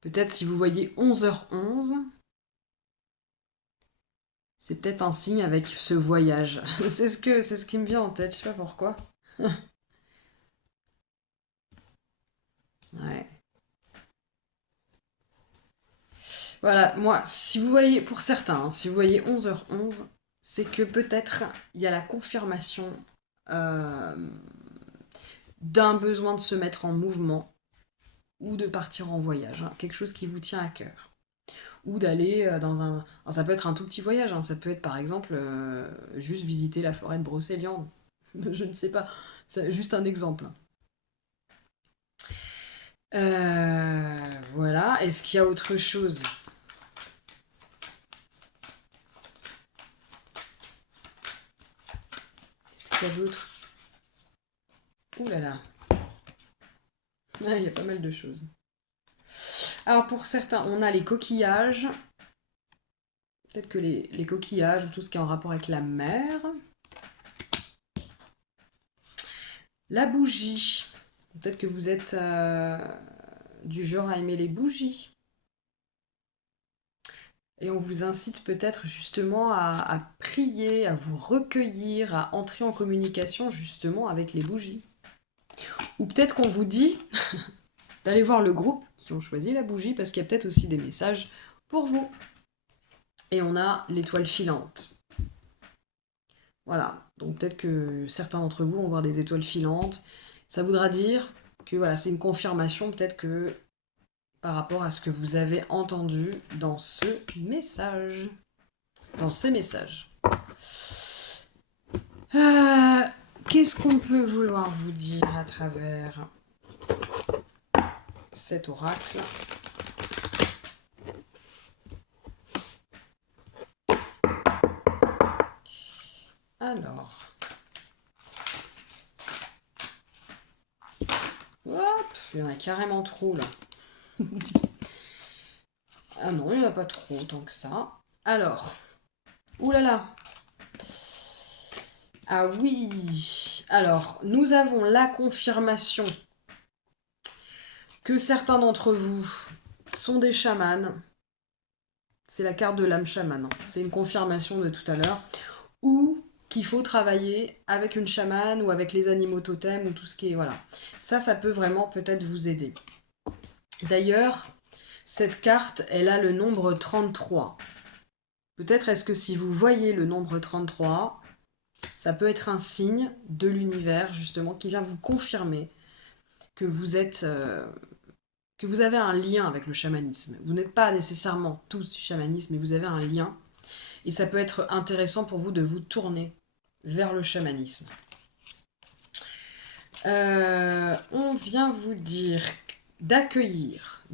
Peut-être si vous voyez 11h11, c'est peut-être un signe avec ce voyage. C'est ce qui me vient en tête, je sais pas pourquoi. Ouais. Voilà, moi, si vous voyez, pour certains, hein, si vous voyez 11h11, c'est que peut-être il y a la confirmation euh, d'un besoin de se mettre en mouvement ou de partir en voyage, hein, quelque chose qui vous tient à cœur. Ou d'aller dans un... Alors, ça peut être un tout petit voyage, hein, ça peut être par exemple juste visiter la forêt de Brocéliande. Je ne sais pas, c'est juste un exemple. Voilà, est-ce qu'il y a autre chose? Est-ce qu'il y a d'autres? Ouh là là, ah, il y a pas mal de choses. Alors pour certains, on a les coquillages. Peut-être que les coquillages ou tout ce qui est en rapport avec la mer. La bougie. Peut-être que vous êtes du genre à aimer les bougies. Et on vous incite peut-être justement à prier, à vous recueillir, à entrer en communication justement avec les bougies. Ou peut-être qu'on vous dit d'aller voir le groupe qui ont choisi la bougie parce qu'il y a peut-être aussi des messages pour vous. Et on a l'étoile filante. Voilà, donc peut-être que certains d'entre vous vont voir des étoiles filantes. Ça voudra dire que voilà, c'est une confirmation peut-être que par rapport à ce que vous avez entendu dans ce message, dans ces messages. Qu'est-ce qu'on peut vouloir vous dire à travers cet oracle? Alors, hop, il y en a carrément trop là. Ah non, il n'y en a pas trop tant que ça. Alors, oulala. Ah oui. Alors, nous avons la confirmation que certains d'entre vous sont des chamans. C'est la carte de l'âme chamane. C'est une confirmation de tout à l'heure. Ou qu'il faut travailler avec une chamane ou avec les animaux totems ou tout ce qui est... Voilà. Ça peut vraiment peut-être vous aider. D'ailleurs, cette carte, elle a le nombre 33. Peut-être est-ce que si vous voyez le nombre 33, ça peut être un signe de l'univers, justement, qui vient vous confirmer que vous êtes... que vous avez un lien avec le chamanisme. Vous n'êtes pas nécessairement tous chamanisme, mais vous avez un lien. Et ça peut être intéressant pour vous de vous tourner vers le chamanisme. On vient vous dire d'accueillir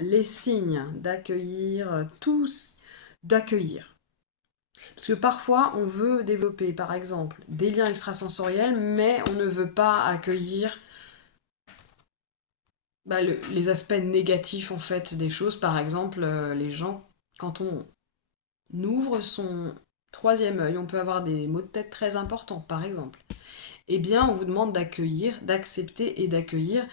les signes, d'accueillir tous, d'accueillir. Parce que parfois, on veut développer, par exemple, des liens extrasensoriels, mais on ne veut pas accueillir les aspects négatifs, en fait, des choses. Par exemple, les gens, quand on ouvre son troisième œil, on peut avoir des maux de tête très importants, par exemple. Eh bien, on vous demande d'accueillir, d'accepter et d'accueillir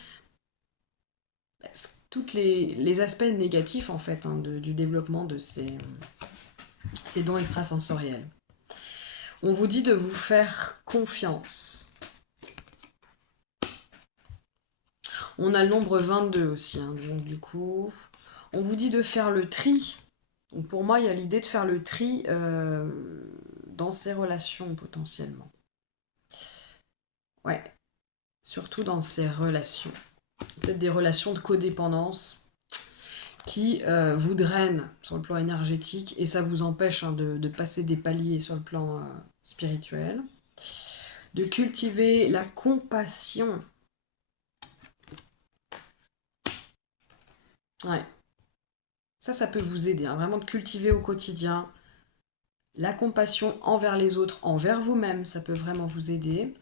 tous les aspects négatifs, en fait, hein, du développement de ces dons extrasensoriels. On vous dit de vous faire confiance. On a le nombre 22 aussi, hein, donc du coup, on vous dit de faire le tri. Donc pour moi, il y a l'idée de faire le tri dans ces relations potentiellement. Ouais, surtout dans ces relations. Peut-être des relations de codépendance qui vous drainent sur le plan énergétique et ça vous empêche de passer des paliers sur le plan spirituel. De cultiver la compassion. Ouais. Ça peut vous aider, hein, vraiment de cultiver au quotidien la compassion envers les autres, envers vous-même, ça peut vraiment vous aider.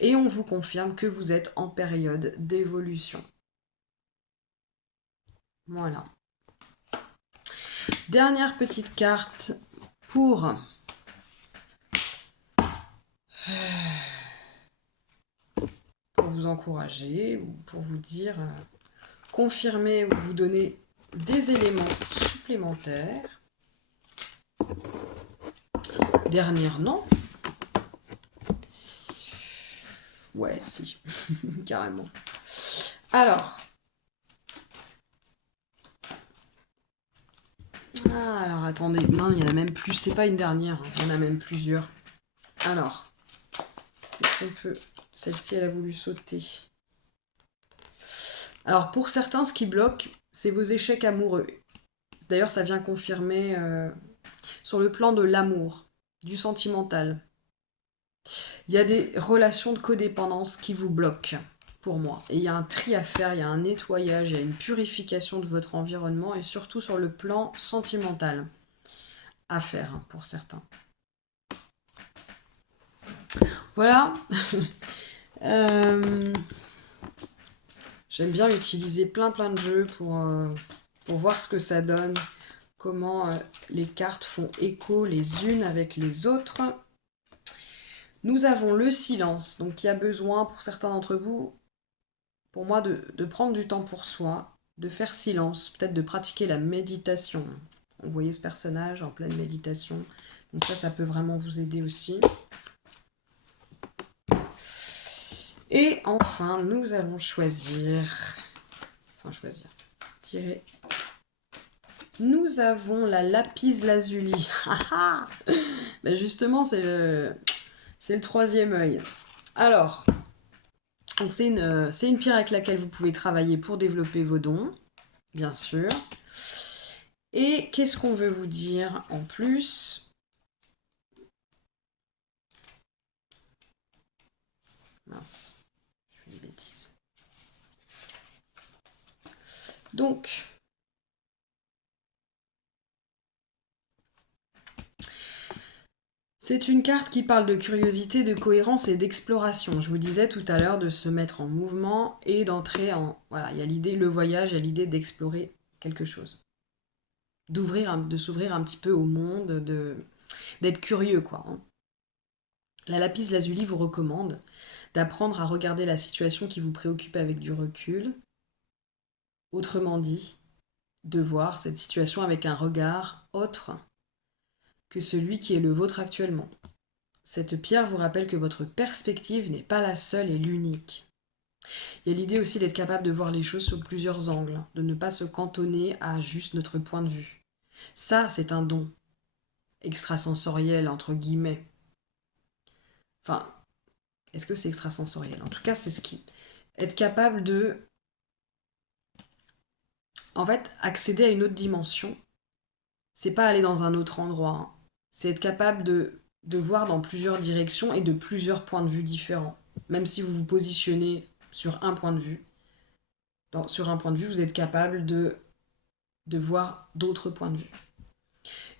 Et on vous confirme que vous êtes en période d'évolution. Voilà. Dernière petite carte pour vous encourager ou pour vous dire, confirmer ou vous donner des éléments supplémentaires. Dernière, non? Ouais, si, carrément. Alors. Ah, alors attendez, non, il y en a même plus, c'est pas une dernière, hein, il y en a même plusieurs. Alors, est-ce qu'on peut... Celle-ci, elle a voulu sauter. Alors, pour certains, ce qui bloque, c'est vos échecs amoureux. D'ailleurs, ça vient confirmer sur le plan de l'amour, du sentimental. Il y a des relations de codépendance qui vous bloquent, pour moi. Et il y a un tri à faire, il y a un nettoyage, il y a une purification de votre environnement, et surtout sur le plan sentimental à faire, hein, pour certains. Voilà. J'aime bien utiliser plein de jeux pour voir ce que ça donne, comment les cartes font écho les unes avec les autres. Nous avons le silence, donc il y a besoin pour certains d'entre vous, pour moi, de prendre du temps pour soi, de faire silence, peut-être de pratiquer la méditation. Vous voyez ce personnage en pleine méditation, donc ça peut vraiment vous aider aussi. Et enfin, nous allons tirer. Nous avons la lapis lazuli. Ben justement, c'est le troisième œil. Alors, donc c'est une pierre avec laquelle vous pouvez travailler pour développer vos dons, bien sûr. Et qu'est-ce qu'on veut vous dire en plus? Mince, je fais une bêtise. Donc, c'est une carte qui parle de curiosité, de cohérence et d'exploration. Je vous disais tout à l'heure de se mettre en mouvement et d'entrer en... Voilà, il y a l'idée, le voyage, il y a l'idée d'explorer quelque chose. De s'ouvrir un petit peu au monde, d'être curieux, quoi. Hein. La lapis lazuli vous recommande d'apprendre à regarder la situation qui vous préoccupe avec du recul. Autrement dit, de voir cette situation avec un regard autre que celui qui est le vôtre actuellement. Cette pierre vous rappelle que votre perspective n'est pas la seule et l'unique. Il y a l'idée aussi d'être capable de voir les choses sous plusieurs angles, de ne pas se cantonner à juste notre point de vue. Ça, c'est un don extrasensoriel, entre guillemets. Enfin, est-ce que c'est extrasensoriel? En tout cas, c'est ce qui... Être capable de... En fait, accéder à une autre dimension, c'est pas aller dans un autre endroit. Hein. C'est être capable de voir dans plusieurs directions et de plusieurs points de vue différents. Même si vous vous positionnez sur un point de vue, sur un point de vue, vous êtes capable de voir d'autres points de vue.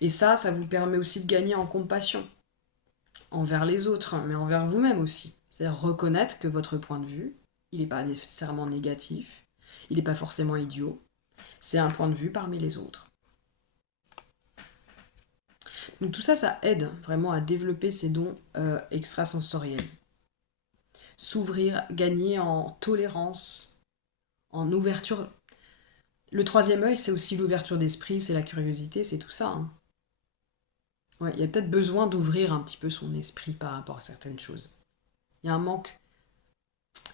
Et ça vous permet aussi de gagner en compassion envers les autres, mais envers vous-même aussi. C'est-à-dire reconnaître que votre point de vue, il n'est pas nécessairement négatif, il n'est pas forcément idiot, c'est un point de vue parmi les autres. Donc tout ça, ça aide vraiment à développer ces dons extrasensoriels. S'ouvrir, gagner en tolérance, en ouverture. Le troisième œil, c'est aussi l'ouverture d'esprit, c'est la curiosité, c'est tout ça. Hein. Ouais, il y a peut-être besoin d'ouvrir un petit peu son esprit par rapport à certaines choses. Il y a un manque.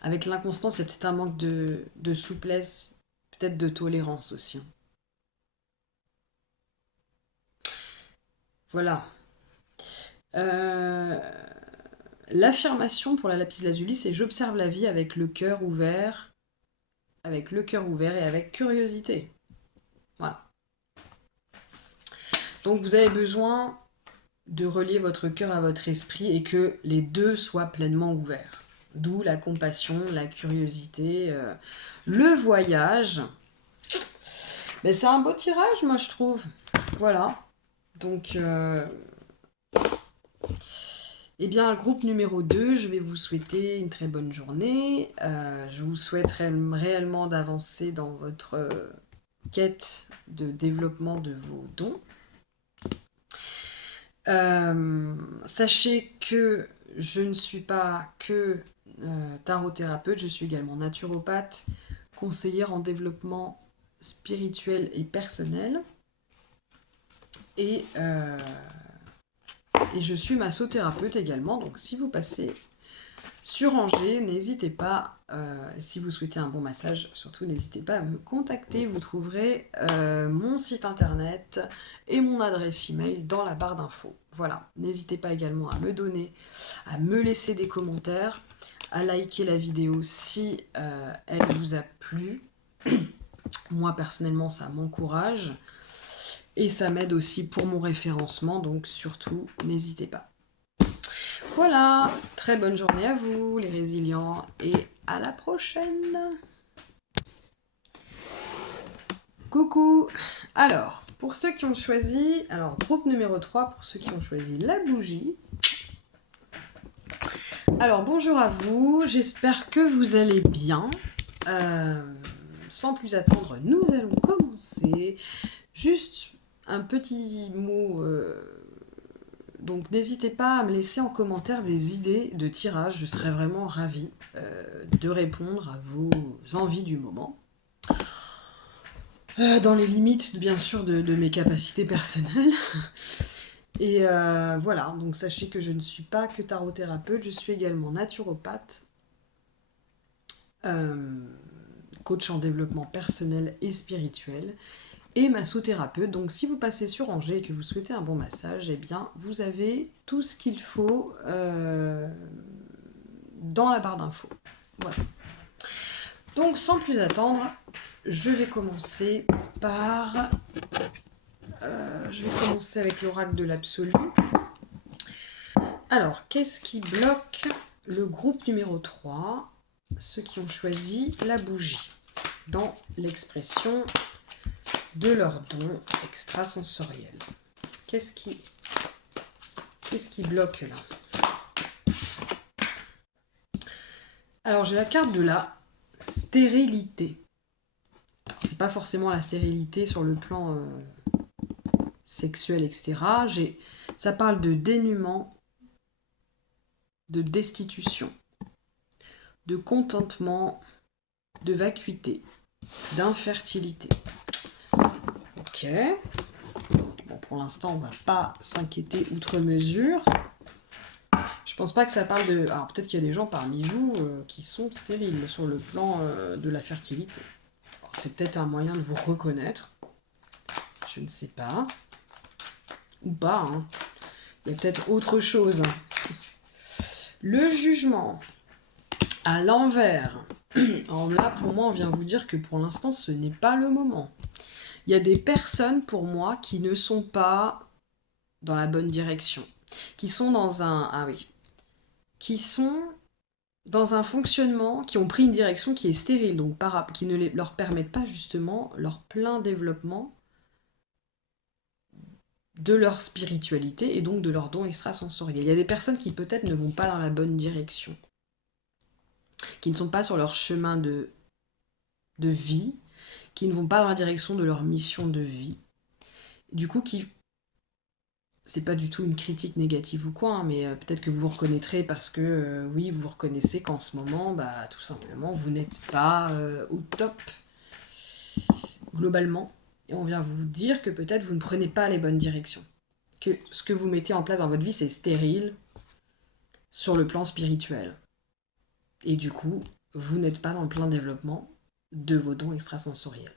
Avec l'inconstance, il y a peut-être un manque de souplesse, peut-être de tolérance aussi. Hein. Voilà. L'affirmation pour la lapis lazuli, c'est j'observe la vie avec le cœur ouvert, et avec curiosité. Voilà. Donc vous avez besoin de relier votre cœur à votre esprit et que les deux soient pleinement ouverts. D'où la compassion, la curiosité, le voyage. Mais c'est un beau tirage, moi je trouve. Voilà. Donc, eh bien, groupe numéro 2, je vais vous souhaiter une très bonne journée. Je vous souhaite réellement d'avancer dans votre quête de développement de vos dons. Sachez que je ne suis pas que tarot-thérapeute, je suis également naturopathe, conseillère en développement spirituel et personnel. Et, je suis massothérapeute également, donc si vous passez sur Angers, n'hésitez pas, si vous souhaitez un bon massage, surtout n'hésitez pas à me contacter, vous trouverez mon site internet et mon adresse email dans la barre d'infos. Voilà, n'hésitez pas également à me donner, à me laisser des commentaires, à liker la vidéo si elle vous a plu. Moi personnellement ça m'encourage et ça m'aide aussi pour mon référencement, donc surtout n'hésitez pas. Voilà, très bonne journée à vous les résilients et à la prochaine. Coucou. Alors, pour ceux qui ont choisi, alors groupe numéro 3, pour ceux qui ont choisi la bougie. Alors bonjour à vous, j'espère que vous allez bien. Sans plus attendre, nous allons commencer. Juste un petit mot... Donc n'hésitez pas à me laisser en commentaire des idées de tirage, je serais vraiment ravie de répondre à vos envies du moment. Dans les limites, bien sûr, de mes capacités personnelles. Et voilà, donc sachez que je ne suis pas que tarot-thérapeute, je suis également naturopathe, coach en développement personnel et spirituel, et massothérapeute. Donc si vous passez sur Angers et que vous souhaitez un bon massage, eh bien vous avez tout ce qu'il faut dans la barre d'infos. Voilà. Donc sans plus attendre, je vais commencer par... je vais commencer avec l'oracle de l'absolu. Alors, qu'est-ce qui bloque le groupe numéro 3, ceux qui ont choisi la bougie, dans l'expression de leur don extrasensoriel? Qu'est-ce qui bloque là? Alors j'ai la carte de la stérilité. C'est pas forcément la stérilité sur le plan sexuel, etc. Ça parle de dénuement, de destitution, de contentement, de vacuité, d'infertilité. Ok. Bon, pour l'instant, on va pas s'inquiéter outre mesure. Je pense pas que ça parle de... Alors peut-être qu'il y a des gens parmi vous qui sont stériles sur le plan de la fertilité. C'est peut-être un moyen de vous reconnaître. Je ne sais pas. Ou pas, hein. Il y a peut-être autre chose. Le jugement à l'envers. Alors là, pour moi, on vient vous dire que pour l'instant, ce n'est pas le moment. Il y a des personnes, pour moi, qui ne sont pas dans la bonne direction. Qui sont dans un... Ah oui. Qui sont dans un fonctionnement, qui ont pris une direction qui est stérile, donc qui ne leur permettent pas justement leur plein développement de leur spiritualité et donc de leur don extrasensoriel. Il y a des personnes qui peut-être ne vont pas dans la bonne direction, qui ne sont pas sur leur chemin de vie, qui ne vont pas dans la direction de leur mission de vie. Du coup, c'est pas du tout une critique négative ou quoi, hein, mais peut-être que vous vous reconnaîtrez parce que, oui, vous vous reconnaissez qu'en ce moment, bah, tout simplement, vous n'êtes pas au top, globalement. Et on vient vous dire que peut-être vous ne prenez pas les bonnes directions. Que ce que vous mettez en place dans votre vie, c'est stérile sur le plan spirituel. Et du coup, vous n'êtes pas dans le plein développement de vos dons extrasensoriels.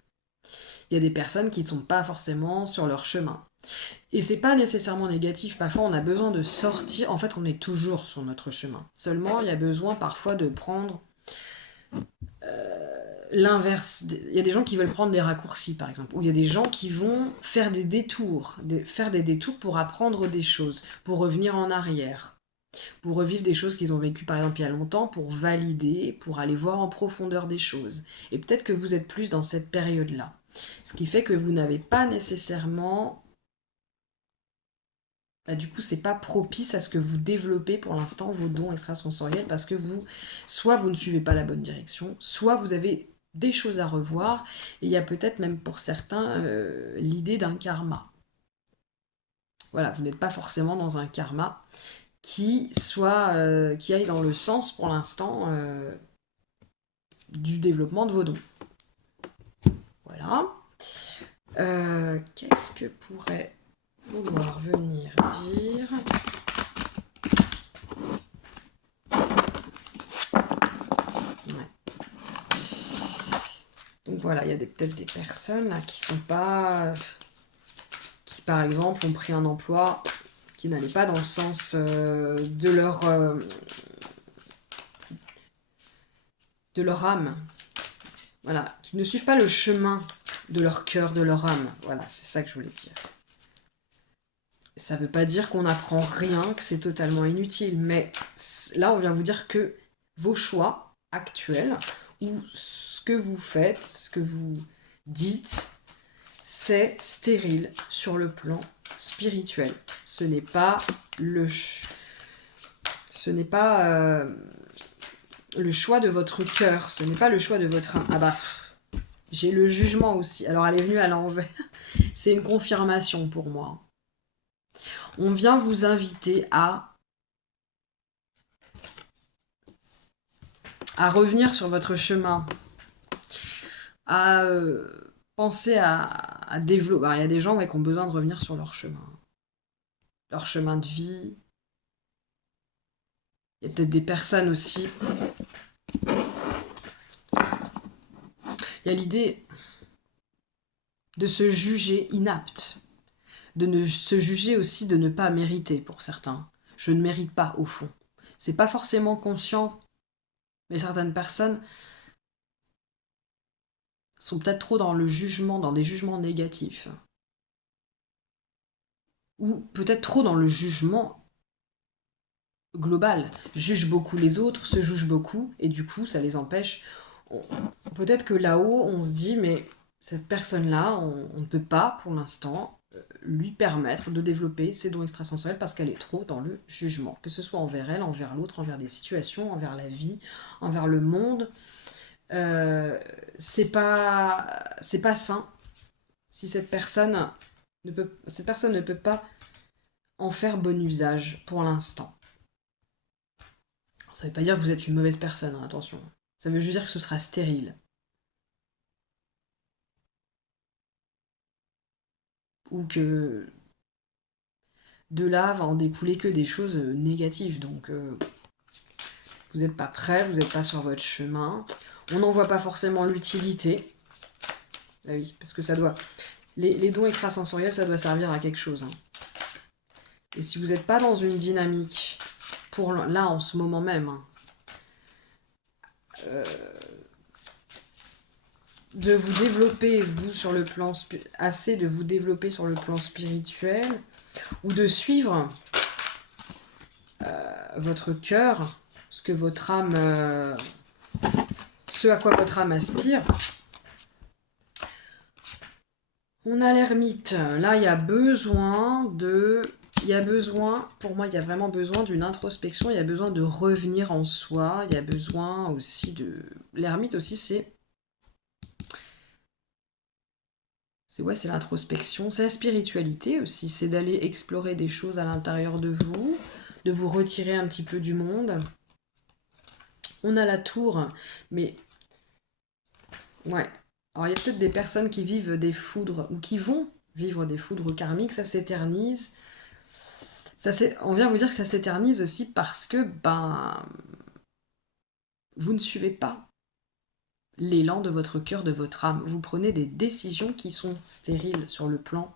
Il y a des personnes qui ne sont pas forcément sur leur chemin. Et c'est pas nécessairement négatif, parfois on a besoin de sortir, en fait on est toujours sur notre chemin. Seulement il y a besoin parfois de prendre l'inverse. Il y a des gens qui veulent prendre des raccourcis par exemple, ou il y a des gens qui vont faire des détours, pour apprendre des choses, pour revenir en arrière, pour revivre des choses qu'ils ont vécues par exemple il y a longtemps, pour valider, pour aller voir en profondeur des choses. Et peut-être que vous êtes plus dans cette période-là. Ce qui fait que vous n'avez pas nécessairement... Bah, du coup, c'est pas propice à ce que vous développez pour l'instant vos dons extrasensoriels parce que soit vous ne suivez pas la bonne direction, soit vous avez des choses à revoir. Et il y a peut-être même pour certains l'idée d'un karma. Voilà, vous n'êtes pas forcément dans un karma qui aille dans le sens pour l'instant du développement de vos dons. Voilà. Qu'est-ce que pourrait vouloir venir dire? Ouais. Donc voilà, il y a peut-être des personnes là qui sont pas... qui par exemple ont pris un emploi qui n'allait pas dans le sens de leur âme. Voilà, qui ne suivent pas le chemin de leur cœur, de leur âme. Voilà, c'est ça que je voulais dire. Ça veut pas dire qu'on n'apprend rien, que c'est totalement inutile, mais là, on vient vous dire que vos choix actuels, ou ce que vous faites, ce que vous dites, c'est stérile sur le plan spirituel. Ce n'est pas le choix de votre cœur, ce n'est pas le choix de votre âme. Ah bah, j'ai le jugement aussi. Alors elle est venue à l'envers. C'est une confirmation pour moi. On vient vous inviter à revenir sur votre chemin, à penser à développer. Il y a des gens qui ont besoin de revenir sur leur chemin de vie. Il y a peut-être des personnes aussi. Il y a l'idée de se juger inapte, de se juger aussi de ne pas mériter pour certains. Je ne mérite pas au fond. C'est pas forcément conscient, mais certaines personnes sont peut-être trop dans le jugement, dans des jugements négatifs. Ou peut-être trop dans le jugement global. Jugent beaucoup les autres, se jugent beaucoup, et du coup, ça les empêche. Peut-être que là-haut, on se dit, mais cette personne-là, on ne peut pas, pour l'instant, lui permettre de développer ses dons extrasensoriels parce qu'elle est trop dans le jugement. Que ce soit envers elle, envers l'autre, envers des situations, envers la vie, envers le monde. C'est pas sain si cette personne ne peut pas en faire bon usage pour l'instant. Ça veut pas dire que vous êtes une mauvaise personne, hein, attention. Ça veut juste dire que ce sera stérile. Ou que de là va en découler que des choses négatives. Donc vous n'êtes pas prêt, vous n'êtes pas sur votre chemin. On n'en voit pas forcément l'utilité. Ah oui, parce que ça doit... Les dons extrasensoriels, ça doit servir à quelque chose. Hein. Et si vous n'êtes pas dans une dynamique, pour là, en ce moment même, hein, de vous développer, vous, sur le plan... assez de vous développer sur le plan spirituel, ou de suivre votre cœur, ce que votre âme... ce à quoi votre âme aspire. On a l'ermite. Là, il y a besoin, pour moi, il y a vraiment besoin d'une introspection, il y a besoin de revenir en soi, il y a besoin aussi de... L'ermite aussi, c'est l'introspection, c'est la spiritualité aussi, c'est d'aller explorer des choses à l'intérieur de vous retirer un petit peu du monde. On a la tour, mais... Ouais. Alors, il y a peut-être des personnes qui vivent des foudres, ou qui vont vivre des foudres karmiques, ça s'éternise. On vient vous dire que ça s'éternise aussi parce que, vous ne suivez pas l'élan de votre cœur, de votre âme. Vous prenez des décisions qui sont stériles sur le plan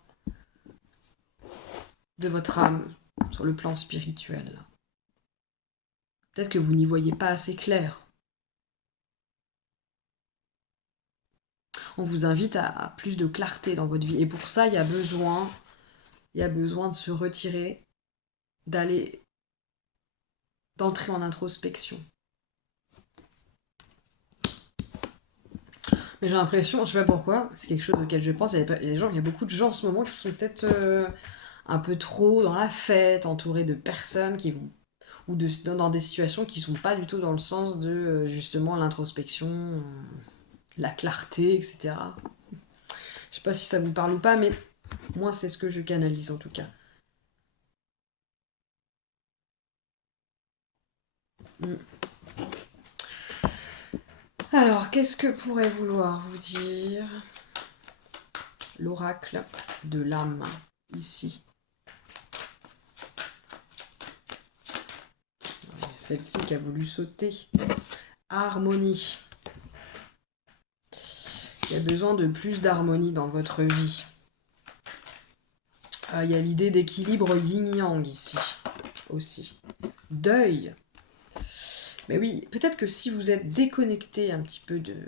de votre âme, sur le plan spirituel. Peut-être que vous n'y voyez pas assez clair. On vous invite à plus de clarté dans votre vie. Et pour ça, il y a besoin de se retirer, d'entrer en introspection. Mais j'ai l'impression, je sais pas pourquoi, c'est quelque chose auquel je pense, il y a beaucoup de gens en ce moment qui sont peut-être un peu trop dans la fête, entourés de personnes qui vont... ou dans des situations qui sont pas du tout dans le sens de, justement, l'introspection, la clarté, etc. Je sais pas si ça vous parle ou pas, mais moi, c'est ce que je canalise, en tout cas. Mm. Alors, qu'est-ce que pourrait vouloir vous dire l'oracle de l'âme, ici? Celle-ci qui a voulu sauter. Harmonie. Il y a besoin de plus d'harmonie dans votre vie. Il y a l'idée d'équilibre yin-yang ici, aussi. Deuil. Mais oui, peut-être que si vous êtes déconnecté un petit peu des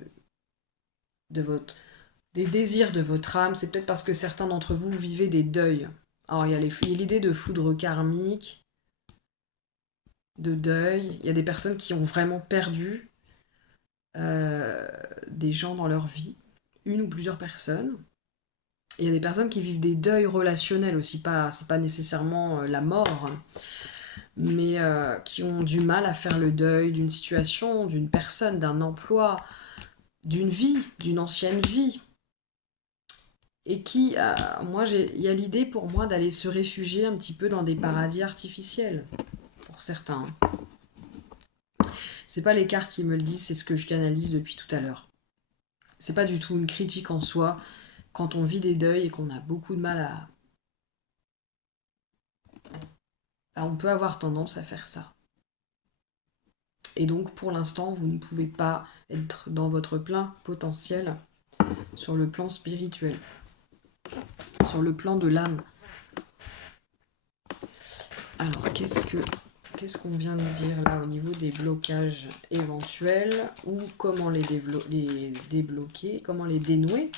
désirs de votre âme, c'est peut-être parce que certains d'entre vous vivez des deuils. Alors, il y a l'idée de foudre karmique, de deuil. Il y a des personnes qui ont vraiment perdu des gens dans leur vie, une ou plusieurs personnes. Il y a des personnes qui vivent des deuils relationnels aussi, c'est pas nécessairement la mort, mais qui ont du mal à faire le deuil d'une situation, d'une personne, d'un emploi, d'une vie, d'une ancienne vie. Et qui, il y a l'idée pour moi d'aller se réfugier un petit peu dans des paradis artificiels, pour certains. C'est pas les cartes qui me le disent, c'est ce que je canalise depuis tout à l'heure. C'est pas du tout une critique en soi. Quand on vit des deuils et qu'on a beaucoup de mal on peut avoir tendance à faire ça. Et donc, pour l'instant, vous ne pouvez pas être dans votre plein potentiel sur le plan spirituel, sur le plan de l'âme. Alors, qu'est-ce qu'on vient de dire là au niveau des blocages éventuels, ou comment les débloquer, comment les dénouer?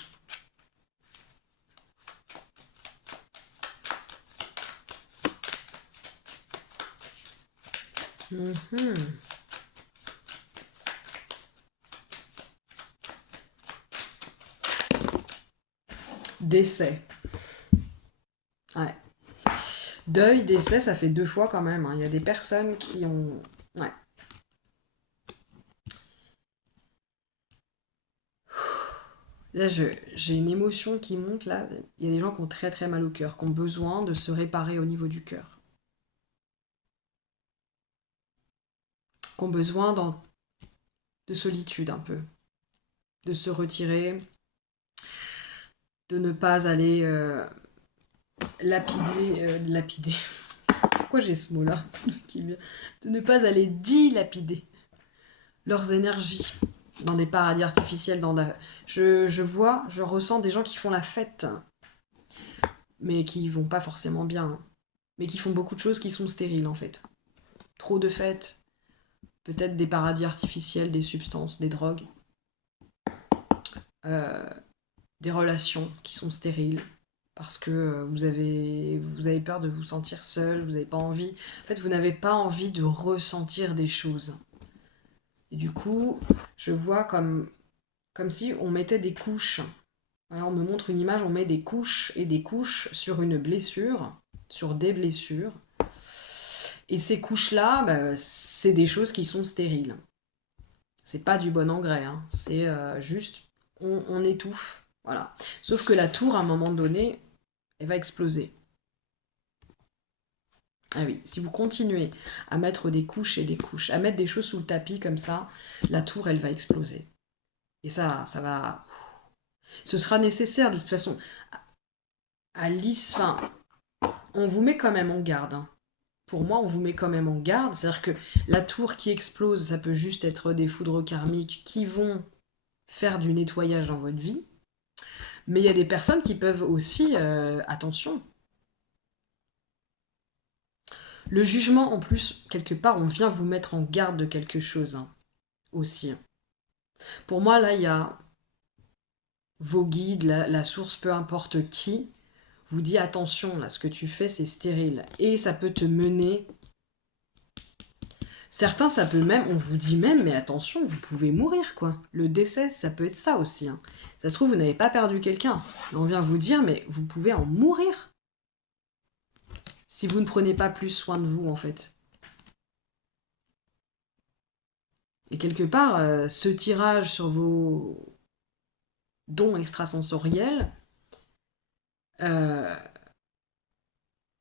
Décès. Ouais. Deuil, décès, ça fait 2 fois quand même. Il y a des personnes qui ont... Ouais. Là, j'ai une émotion qui monte, là. Il y a des gens qui ont très très mal au cœur, qui ont besoin de se réparer au niveau du cœur. Qui ont besoin de solitude un peu. De se retirer. De ne pas aller lapider. Pourquoi j'ai ce mot-là qui vient? De ne pas aller dilapider leurs énergies dans des paradis artificiels. Je ressens des gens qui font la fête, mais qui vont pas forcément bien, mais qui font beaucoup de choses qui sont stériles en fait. Trop de fêtes, peut-être des paradis artificiels, des substances, des drogues, des relations qui sont stériles, parce que vous avez peur de vous sentir seul, vous n'avez pas envie. En fait, vous n'avez pas envie de ressentir des choses. Et du coup, je vois comme si on mettait des couches. Alors, on me montre une image, on met des couches et des couches sur une blessure, sur des blessures. Et ces couches-là, c'est des choses qui sont stériles. C'est pas du bon engrais, hein. C'est juste, on étouffe. Voilà. Sauf que la tour, à un moment donné, elle va exploser. Ah oui, si vous continuez à mettre des couches et des couches, à mettre des choses sous le tapis comme ça, la tour, elle va exploser. Et ça va... Ce sera nécessaire de toute façon. Enfin, on vous met quand même en garde. Hein. Pour moi, on vous met quand même en garde. C'est-à-dire que la tour qui explose, ça peut juste être des foudres karmiques qui vont faire du nettoyage dans votre vie. Mais il y a des personnes qui peuvent aussi... attention. Le jugement, en plus, quelque part, on vient vous mettre en garde de quelque chose. Hein, aussi. Pour moi, là, il y a vos guides, la source, peu importe qui, vous dit attention, là, ce que tu fais, c'est stérile. Et ça peut te mener... Certains, ça peut même, on vous dit même, mais attention, vous pouvez mourir, quoi. Le décès, ça peut être ça aussi. Hein. Ça se trouve, vous n'avez pas perdu quelqu'un. On vient vous dire, mais vous pouvez en mourir. Si vous ne prenez pas plus soin de vous, en fait. Et quelque part, ce tirage sur vos dons extrasensoriels,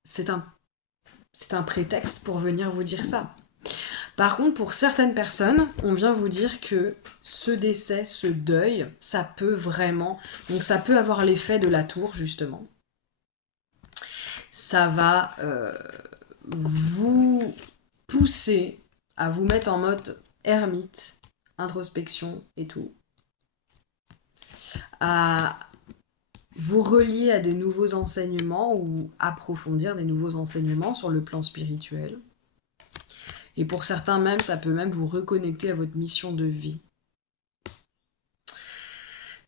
c'est un prétexte pour venir vous dire ça. Par contre, pour certaines personnes, on vient vous dire que ce décès, ce deuil, ça peut vraiment... Donc ça peut avoir l'effet de la tour, justement. Ça va vous pousser à vous mettre en mode ermite, introspection et tout. À vous relier à des nouveaux enseignements ou approfondir des nouveaux enseignements sur le plan spirituel. Et pour certains même, ça peut même vous reconnecter à votre mission de vie.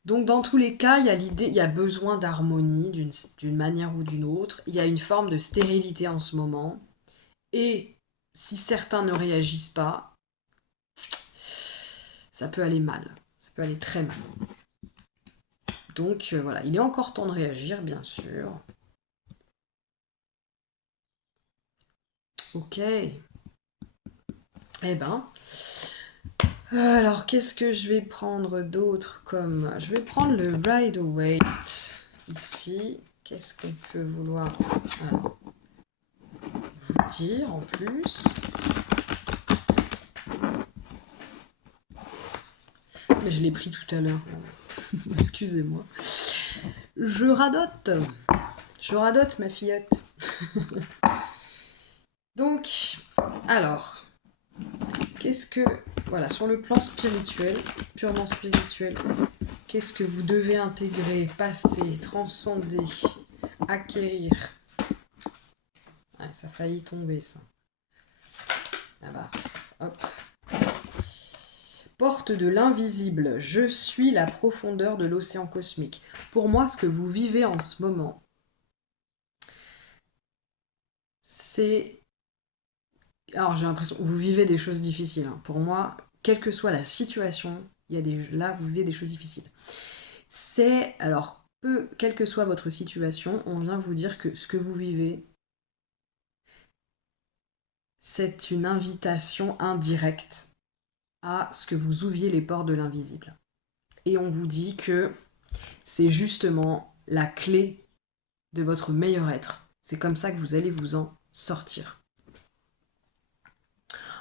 Donc dans tous les cas, il y a besoin d'harmonie d'une manière ou d'une autre. Il y a une forme de stérilité en ce moment. Et si certains ne réagissent pas, ça peut aller mal. Ça peut aller très mal. Donc voilà, il est encore temps de réagir, bien sûr. Ok. Eh ben, alors qu'est-ce que je vais prendre d'autre comme... Je vais prendre le Rider-Waite ici. Qu'est-ce qu'on peut vouloir alors, vous dire en plus? Mais je l'ai pris tout à l'heure. Excusez-moi. Je radote. Je radote, ma fillette. Donc, alors, qu'est-ce que... Voilà, sur le plan spirituel, purement spirituel, qu'est-ce que vous devez intégrer, passer, transcender, acquérir? Ah, ça a failli tomber, ça. Ah bah, hop. Porte de l'invisible, je suis la profondeur de l'océan cosmique. Pour moi, ce que vous vivez en ce moment, c'est... Alors j'ai l'impression, vous vivez des choses difficiles. Hein. Pour moi, quelle que soit la situation, là, vous vivez des choses difficiles. C'est, alors, quelle que soit votre situation, on vient vous dire que ce que vous vivez, c'est une invitation indirecte à ce que vous ouvriez les portes de l'invisible. Et on vous dit que c'est justement la clé de votre meilleur être. C'est comme ça que vous allez vous en sortir.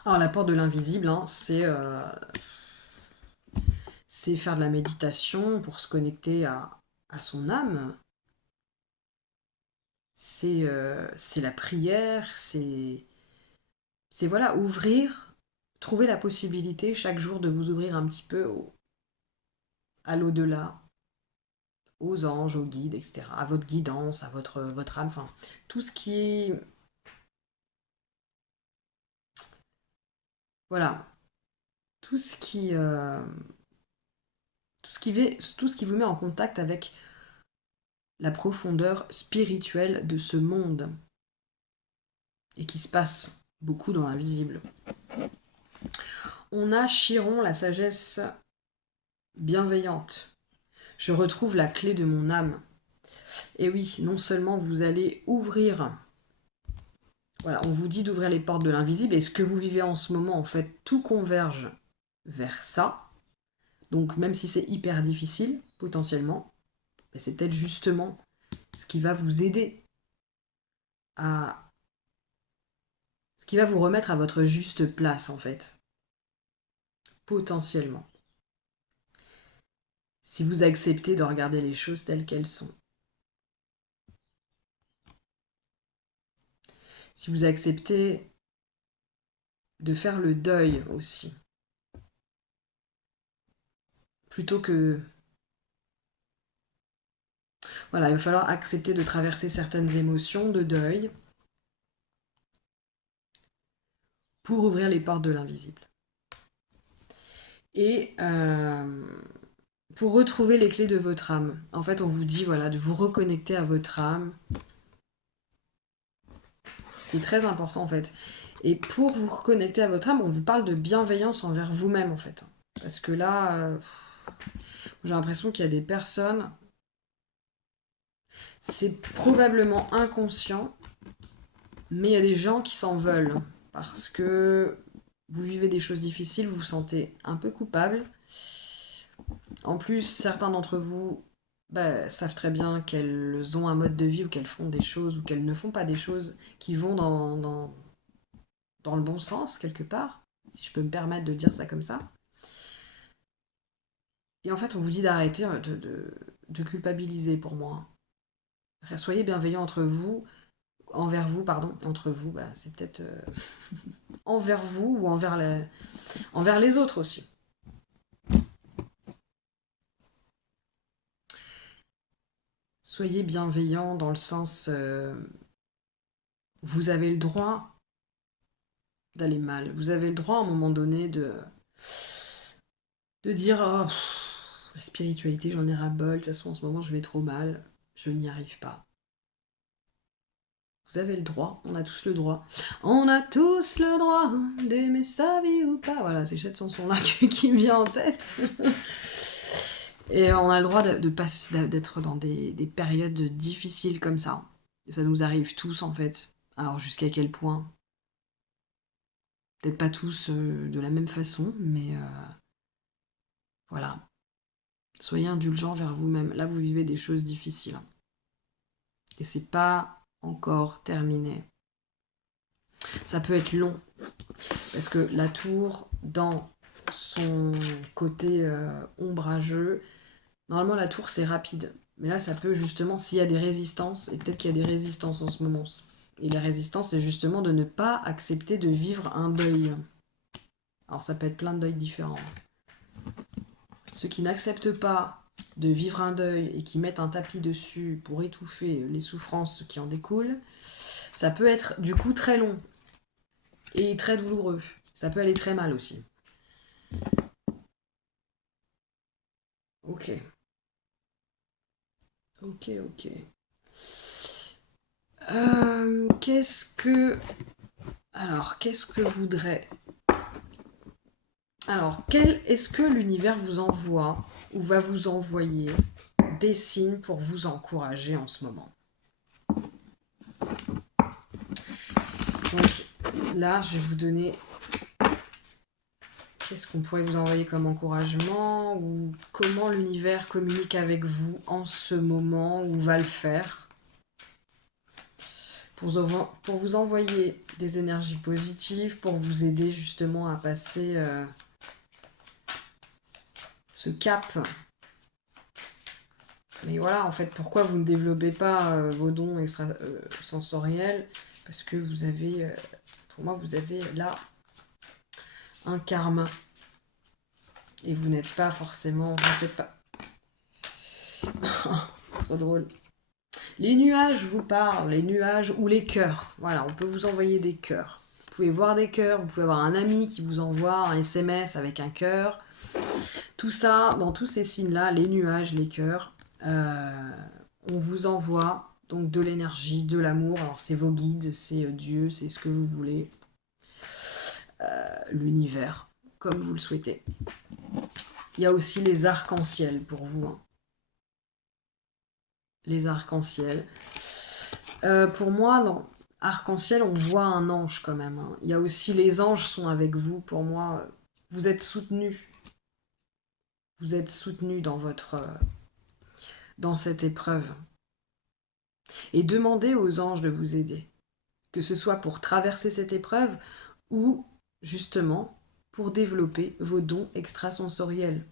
Alors la porte de l'invisible, hein, c'est faire de la méditation pour se connecter à son âme. C'est la prière, c'est voilà, ouvrir, trouver la possibilité chaque jour de vous ouvrir un petit peu à l'au-delà, aux anges, aux guides, etc. À votre guidance, à votre âme, enfin, tout ce qui... Voilà. Tout ce qui... tout ce qui vous met en contact avec la profondeur spirituelle de ce monde. Et qui se passe beaucoup dans l'invisible. On a Chiron, la sagesse bienveillante. Je retrouve la clé de mon âme. Et oui, non seulement vous allez ouvrir... Voilà, on vous dit d'ouvrir les portes de l'invisible, et ce que vous vivez en ce moment, en fait, tout converge vers ça. Donc même si c'est hyper difficile, potentiellement, c'est peut-être justement ce qui va vous aider à... ce qui va vous remettre à votre juste place, en fait. Potentiellement. Si vous acceptez de regarder les choses telles qu'elles sont. Si vous acceptez de faire le deuil aussi. Plutôt que... Voilà, il va falloir accepter de traverser certaines émotions de deuil pour ouvrir les portes de l'invisible. Et pour retrouver les clés de votre âme. En fait, on vous dit voilà, de vous reconnecter à votre âme. C'est très important en fait. Et pour vous reconnecter à votre âme, on vous parle de bienveillance envers vous-même en fait. Parce que là, j'ai l'impression qu'il y a des personnes, c'est probablement inconscient, mais il y a des gens qui s'en veulent. Parce que vous vivez des choses difficiles, vous vous sentez un peu coupable. En plus, certains d'entre vous savent très bien qu'elles ont un mode de vie ou qu'elles font des choses ou qu'elles ne font pas des choses qui vont dans le bon sens, quelque part. si je peux me permettre de dire ça comme ça. Et en fait, on vous dit d'arrêter de culpabiliser pour moi. Soyez bienveillants envers vous, pardon, entre vous, bah, c'est peut-être envers vous ou envers les autres aussi. Soyez bienveillants dans le sens, vous avez le droit d'aller mal. Vous avez le droit à un moment donné de dire oh, la spiritualité, j'en ai ras-le-bol, de toute façon en ce moment je vais trop mal, je n'y arrive pas. Vous avez le droit, on a tous le droit. On a tous le droit d'aimer sa vie ou pas. Voilà, c'est cette chanson-là qui me vient en tête. Et on a le droit d'être dans des périodes difficiles comme ça. Et ça nous arrive tous en fait. Alors jusqu'à quel point? Peut-être pas tous de la même façon, mais voilà. Soyez indulgents vers vous-même. Là, vous vivez des choses difficiles. Et c'est pas encore terminé. Ça peut être long. Parce que la tour, dans son côté ombrageux, normalement la tour c'est rapide. Mais là, ça peut justement, s'il y a des résistances, et peut-être qu'il y a des résistances en ce moment. Et la résistance, c'est justement de ne pas accepter de vivre un deuil. Alors ça peut être plein de deuils différents. Ceux qui n'acceptent pas de vivre un deuil et qui mettent un tapis dessus pour étouffer les souffrances qui en découlent, ça peut être du coup très long et très douloureux. Ça peut aller très mal aussi. Ok. Ok. Qu'est-ce que... Alors, qu'est-ce que voudrait... Alors, est-ce que l'univers vous envoie ou va vous envoyer des signes pour vous encourager en ce moment? Donc là, je vais vous donner... Qu'est-ce qu'on pourrait vous envoyer comme encouragement ou comment l'univers communique avec vous en ce moment ou va le faire pour vous envoyer des énergies positives, pour vous aider justement à passer ce cap. Mais voilà, en fait, pourquoi vous ne développez pas vos dons extrasensoriels? Parce que vous avez, pour moi, vous avez là un karma. Et vous n'êtes pas forcément... Vous ne faites pas... Trop drôle. Les nuages vous parlent, les nuages ou les cœurs. Voilà, on peut vous envoyer des cœurs. Vous pouvez voir des cœurs, vous pouvez avoir un ami qui vous envoie un SMS avec un cœur. Tout ça, dans tous ces signes-là, les nuages, les cœurs, on vous envoie donc de l'énergie, de l'amour. Alors c'est vos guides, c'est Dieu, c'est ce que vous voulez. L'univers, comme vous le souhaitez. Il y a aussi les arcs-en-ciel pour vous. Hein. Les arcs-en-ciel. Pour moi, dans arc-en-ciel, on voit un ange quand même. Hein. Il y a aussi les anges sont avec vous. Pour moi, vous êtes soutenus. Vous êtes soutenus dans cette épreuve. Et demandez aux anges de vous aider. Que ce soit pour traverser cette épreuve ou justement pour développer vos dons extrasensoriels.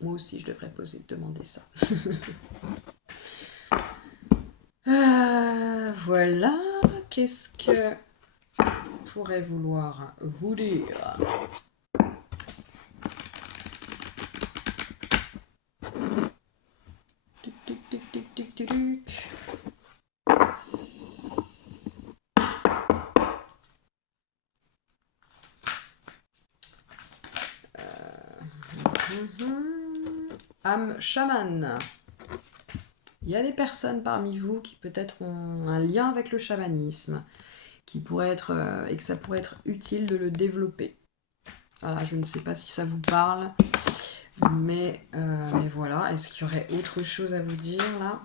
Moi aussi, je devrais demander ça. Voilà. Qu'est-ce que pourrait vouloir vous dire? Âme chamane. Il y a des personnes parmi vous qui peut-être ont un lien avec le chamanisme, qui pourrait être et que ça pourrait être utile de le développer. Voilà, je ne sais pas si ça vous parle, mais voilà. Est-ce qu'il y aurait autre chose à vous dire là?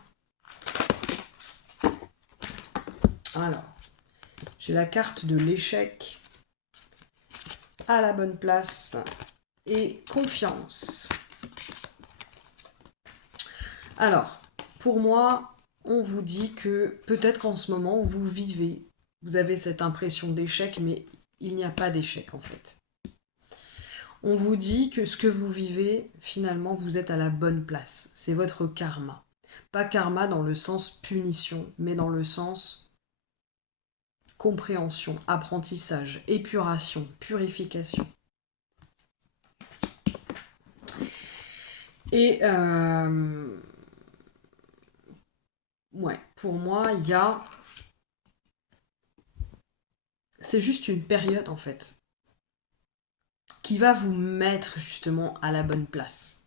Alors, j'ai la carte de l'échec à la bonne place et confiance. Alors, pour moi, on vous dit que peut-être qu'en ce moment, vous vivez Vous avez cette impression d'échec, mais il n'y a pas d'échec en fait. On vous dit que ce que vous vivez, finalement, vous êtes à la bonne place. C'est votre karma. Pas karma dans le sens punition, mais dans le sens compréhension, apprentissage, épuration, purification. Et ouais, pour moi, il y a... C'est juste une période, en fait, qui va vous mettre justement à la bonne place.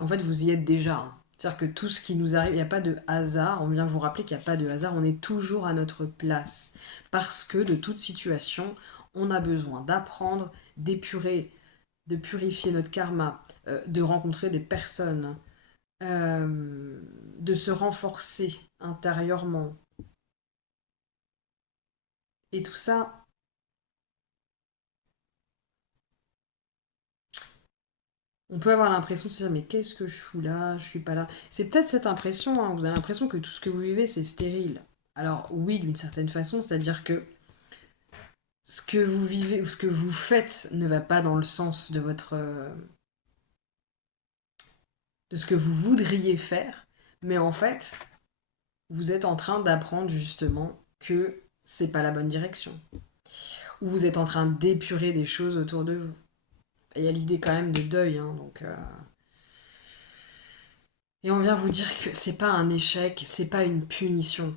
En fait, vous y êtes déjà. Hein. C'est-à-dire que tout ce qui nous arrive, il n'y a pas de hasard. On vient vous rappeler qu'il n'y a pas de hasard. On est toujours à notre place. Parce que de toute situation, on a besoin d'apprendre, d'épurer, de purifier notre karma, de rencontrer des personnes, de se renforcer intérieurement. Et tout ça, on peut avoir l'impression de se dire mais qu'est-ce que je fous là, je suis pas là. C'est peut-être cette impression, hein, vous avez l'impression que tout ce que vous vivez c'est stérile. Alors oui, d'une certaine façon, c'est-à-dire que ce que vous vivez ou ce que vous faites ne va pas dans le sens de votre de ce que vous voudriez faire, mais en fait, vous êtes en train d'apprendre justement que c'est pas la bonne direction. Ou vous êtes en train d'épurer des choses autour de vous. Et il y a l'idée quand même de deuil, hein, donc et on vient vous dire que c'est pas un échec, c'est pas une punition.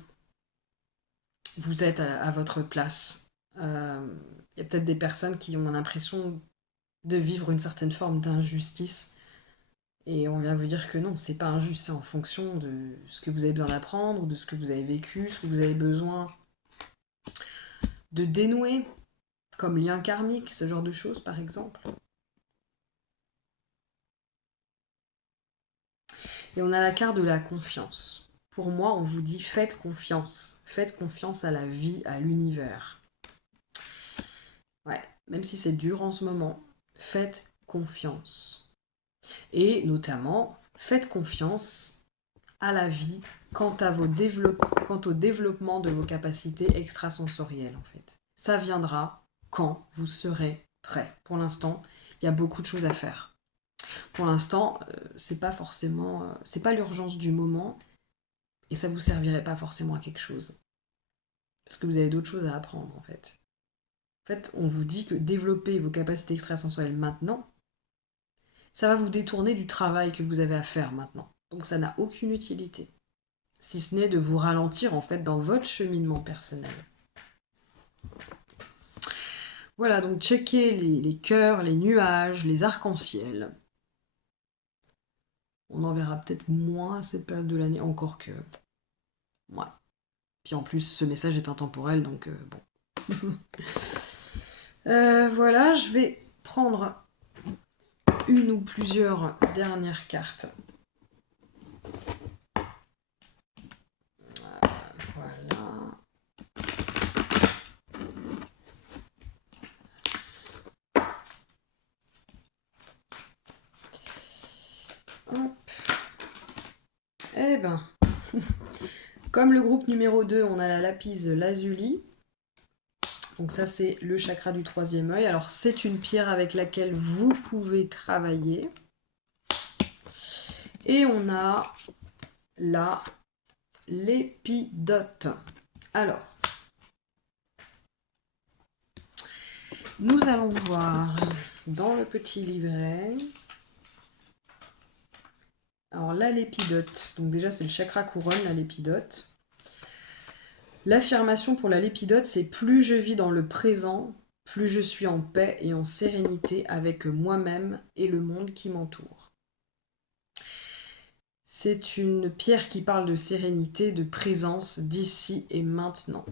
Vous êtes à votre place. Il y a peut-être des personnes qui ont l'impression de vivre une certaine forme d'injustice. Et on vient vous dire que non, c'est pas injuste, c'est en fonction de ce que vous avez besoin d'apprendre, ou de ce que vous avez vécu, ce que vous avez besoin de dénouer, comme lien karmique, ce genre de choses par exemple. Et on a la carte de la confiance. Pour moi, on vous dit faites confiance. Faites confiance à la vie, à l'univers. Ouais, même si c'est dur en ce moment, faites confiance. Et notamment, faites confiance à la vie quant au développement de vos capacités extrasensorielles, en fait. Ça viendra quand vous serez prêt. Pour l'instant, il y a beaucoup de choses à faire. Pour l'instant, c'est pas forcément, c'est pas l'urgence du moment, et ça vous servirait pas forcément à quelque chose. Parce que vous avez d'autres choses à apprendre, en fait. En fait, on vous dit que développer vos capacités extrasensorielles maintenant, ça va vous détourner du travail que vous avez à faire maintenant. Donc ça n'a aucune utilité. Si ce n'est de vous ralentir, en fait, dans votre cheminement personnel. Voilà, donc checkez les cœurs, les nuages, les arcs-en-ciel. On en verra peut-être moins à cette période de l'année, encore que... Ouais. Puis en plus, ce message est intemporel, donc bon. Voilà, je vais prendre une ou plusieurs dernières cartes. Voilà. Hop. Eh ben, comme le groupe numéro 2, on a la lapis lazuli. Donc ça, c'est le chakra du troisième œil. Alors, c'est une pierre avec laquelle vous pouvez travailler. Et on a là l'épidote. Alors, nous allons voir dans le petit livret. Alors là, l'épidote. Donc déjà, c'est le chakra couronne, la lépidote. L'affirmation pour la lépidote, c'est plus je vis dans le présent, plus je suis en paix et en sérénité avec moi-même et le monde qui m'entoure. C'est une pierre qui parle de sérénité, de présence d'ici et maintenant.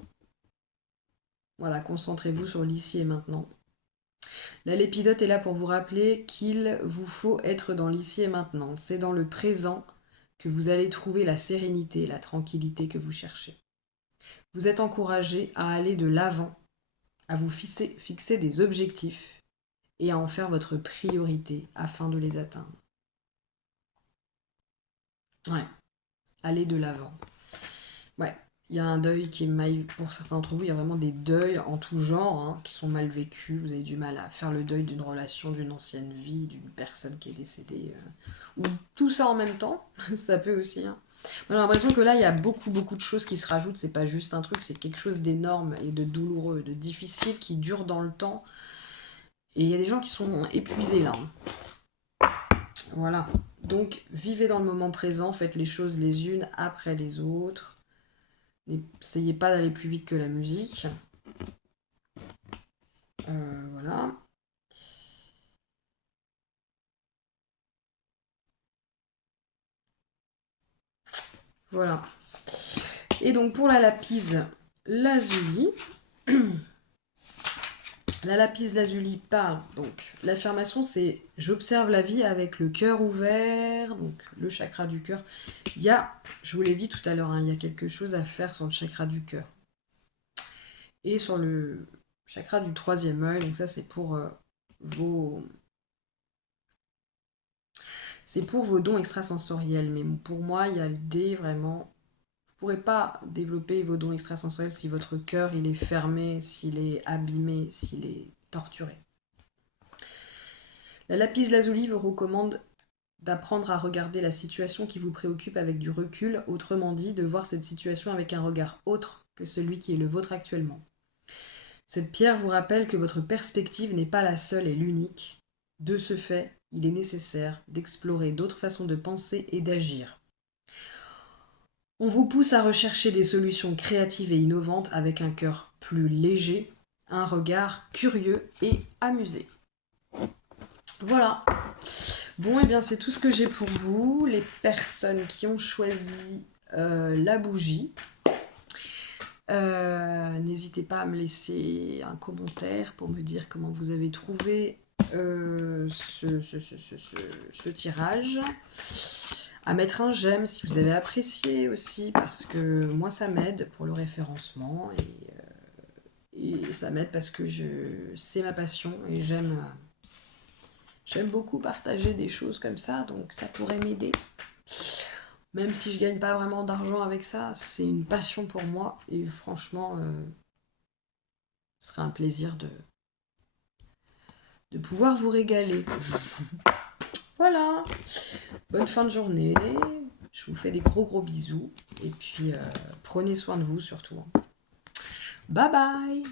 Voilà, concentrez-vous sur l'ici et maintenant. La lépidote est là pour vous rappeler qu'il vous faut être dans l'ici et maintenant. C'est dans le présent que vous allez trouver la sérénité, la tranquillité que vous cherchez. Vous êtes encouragé à aller de l'avant, à vous fixer des objectifs et à en faire votre priorité afin de les atteindre. Ouais, aller de l'avant. Ouais, Il y a un deuil qui est mal... Pour certains d'entre vous, il y a vraiment des deuils en tout genre hein, qui sont mal vécus. Vous avez du mal à faire le deuil d'une relation, d'une ancienne vie, d'une personne qui est décédée. Ou tout ça en même temps, ça peut aussi. Hein. Moi, j'ai l'impression que là, il y a beaucoup, beaucoup de choses qui se rajoutent. C'est pas juste un truc, c'est quelque chose d'énorme et de douloureux, de difficile qui dure dans le temps. Et il y a des gens qui sont épuisés là. Hein. Voilà. Donc, vivez dans le moment présent, faites les choses les unes après les autres. N'essayez pas d'aller plus vite que la musique. Voilà. Voilà. Et donc pour la lapis lazuli, la lapis lazuli parle. Donc l'affirmation c'est j'observe la vie avec le cœur ouvert, donc le chakra du cœur. Il y a, je vous l'ai dit tout à l'heure, hein, il y a quelque chose à faire sur le chakra du cœur. Et sur le chakra du troisième œil, donc ça c'est pour vos... C'est pour vos dons extrasensoriels, mais pour moi, il y a l'idée vraiment... Vous ne pourrez pas développer vos dons extrasensoriels si votre cœur il est fermé, s'il est abîmé, s'il est torturé. La lapis lazuli vous recommande d'apprendre à regarder la situation qui vous préoccupe avec du recul, autrement dit, de voir cette situation avec un regard autre que celui qui est le vôtre actuellement. Cette pierre vous rappelle que votre perspective n'est pas la seule et l'unique. De ce fait, il est nécessaire d'explorer d'autres façons de penser et d'agir. On vous pousse à rechercher des solutions créatives et innovantes avec un cœur plus léger, un regard curieux et amusé. Voilà. Bon, et bien c'est tout ce que j'ai pour vous, les personnes qui ont choisi la bougie. N'hésitez pas à me laisser un commentaire pour me dire comment vous avez trouvé ce tirage. À mettre un j'aime si vous avez apprécié aussi, parce que moi ça m'aide pour le référencement et ça m'aide parce que c'est ma passion et j'aime beaucoup partager des choses comme ça, donc ça pourrait m'aider. Même si je gagne pas vraiment d'argent avec ça, c'est une passion pour moi et franchement, ce serait un plaisir de pouvoir vous régaler. Voilà. Bonne fin de journée. Je vous fais des gros bisous. Et puis, prenez soin de vous surtout. Bye bye.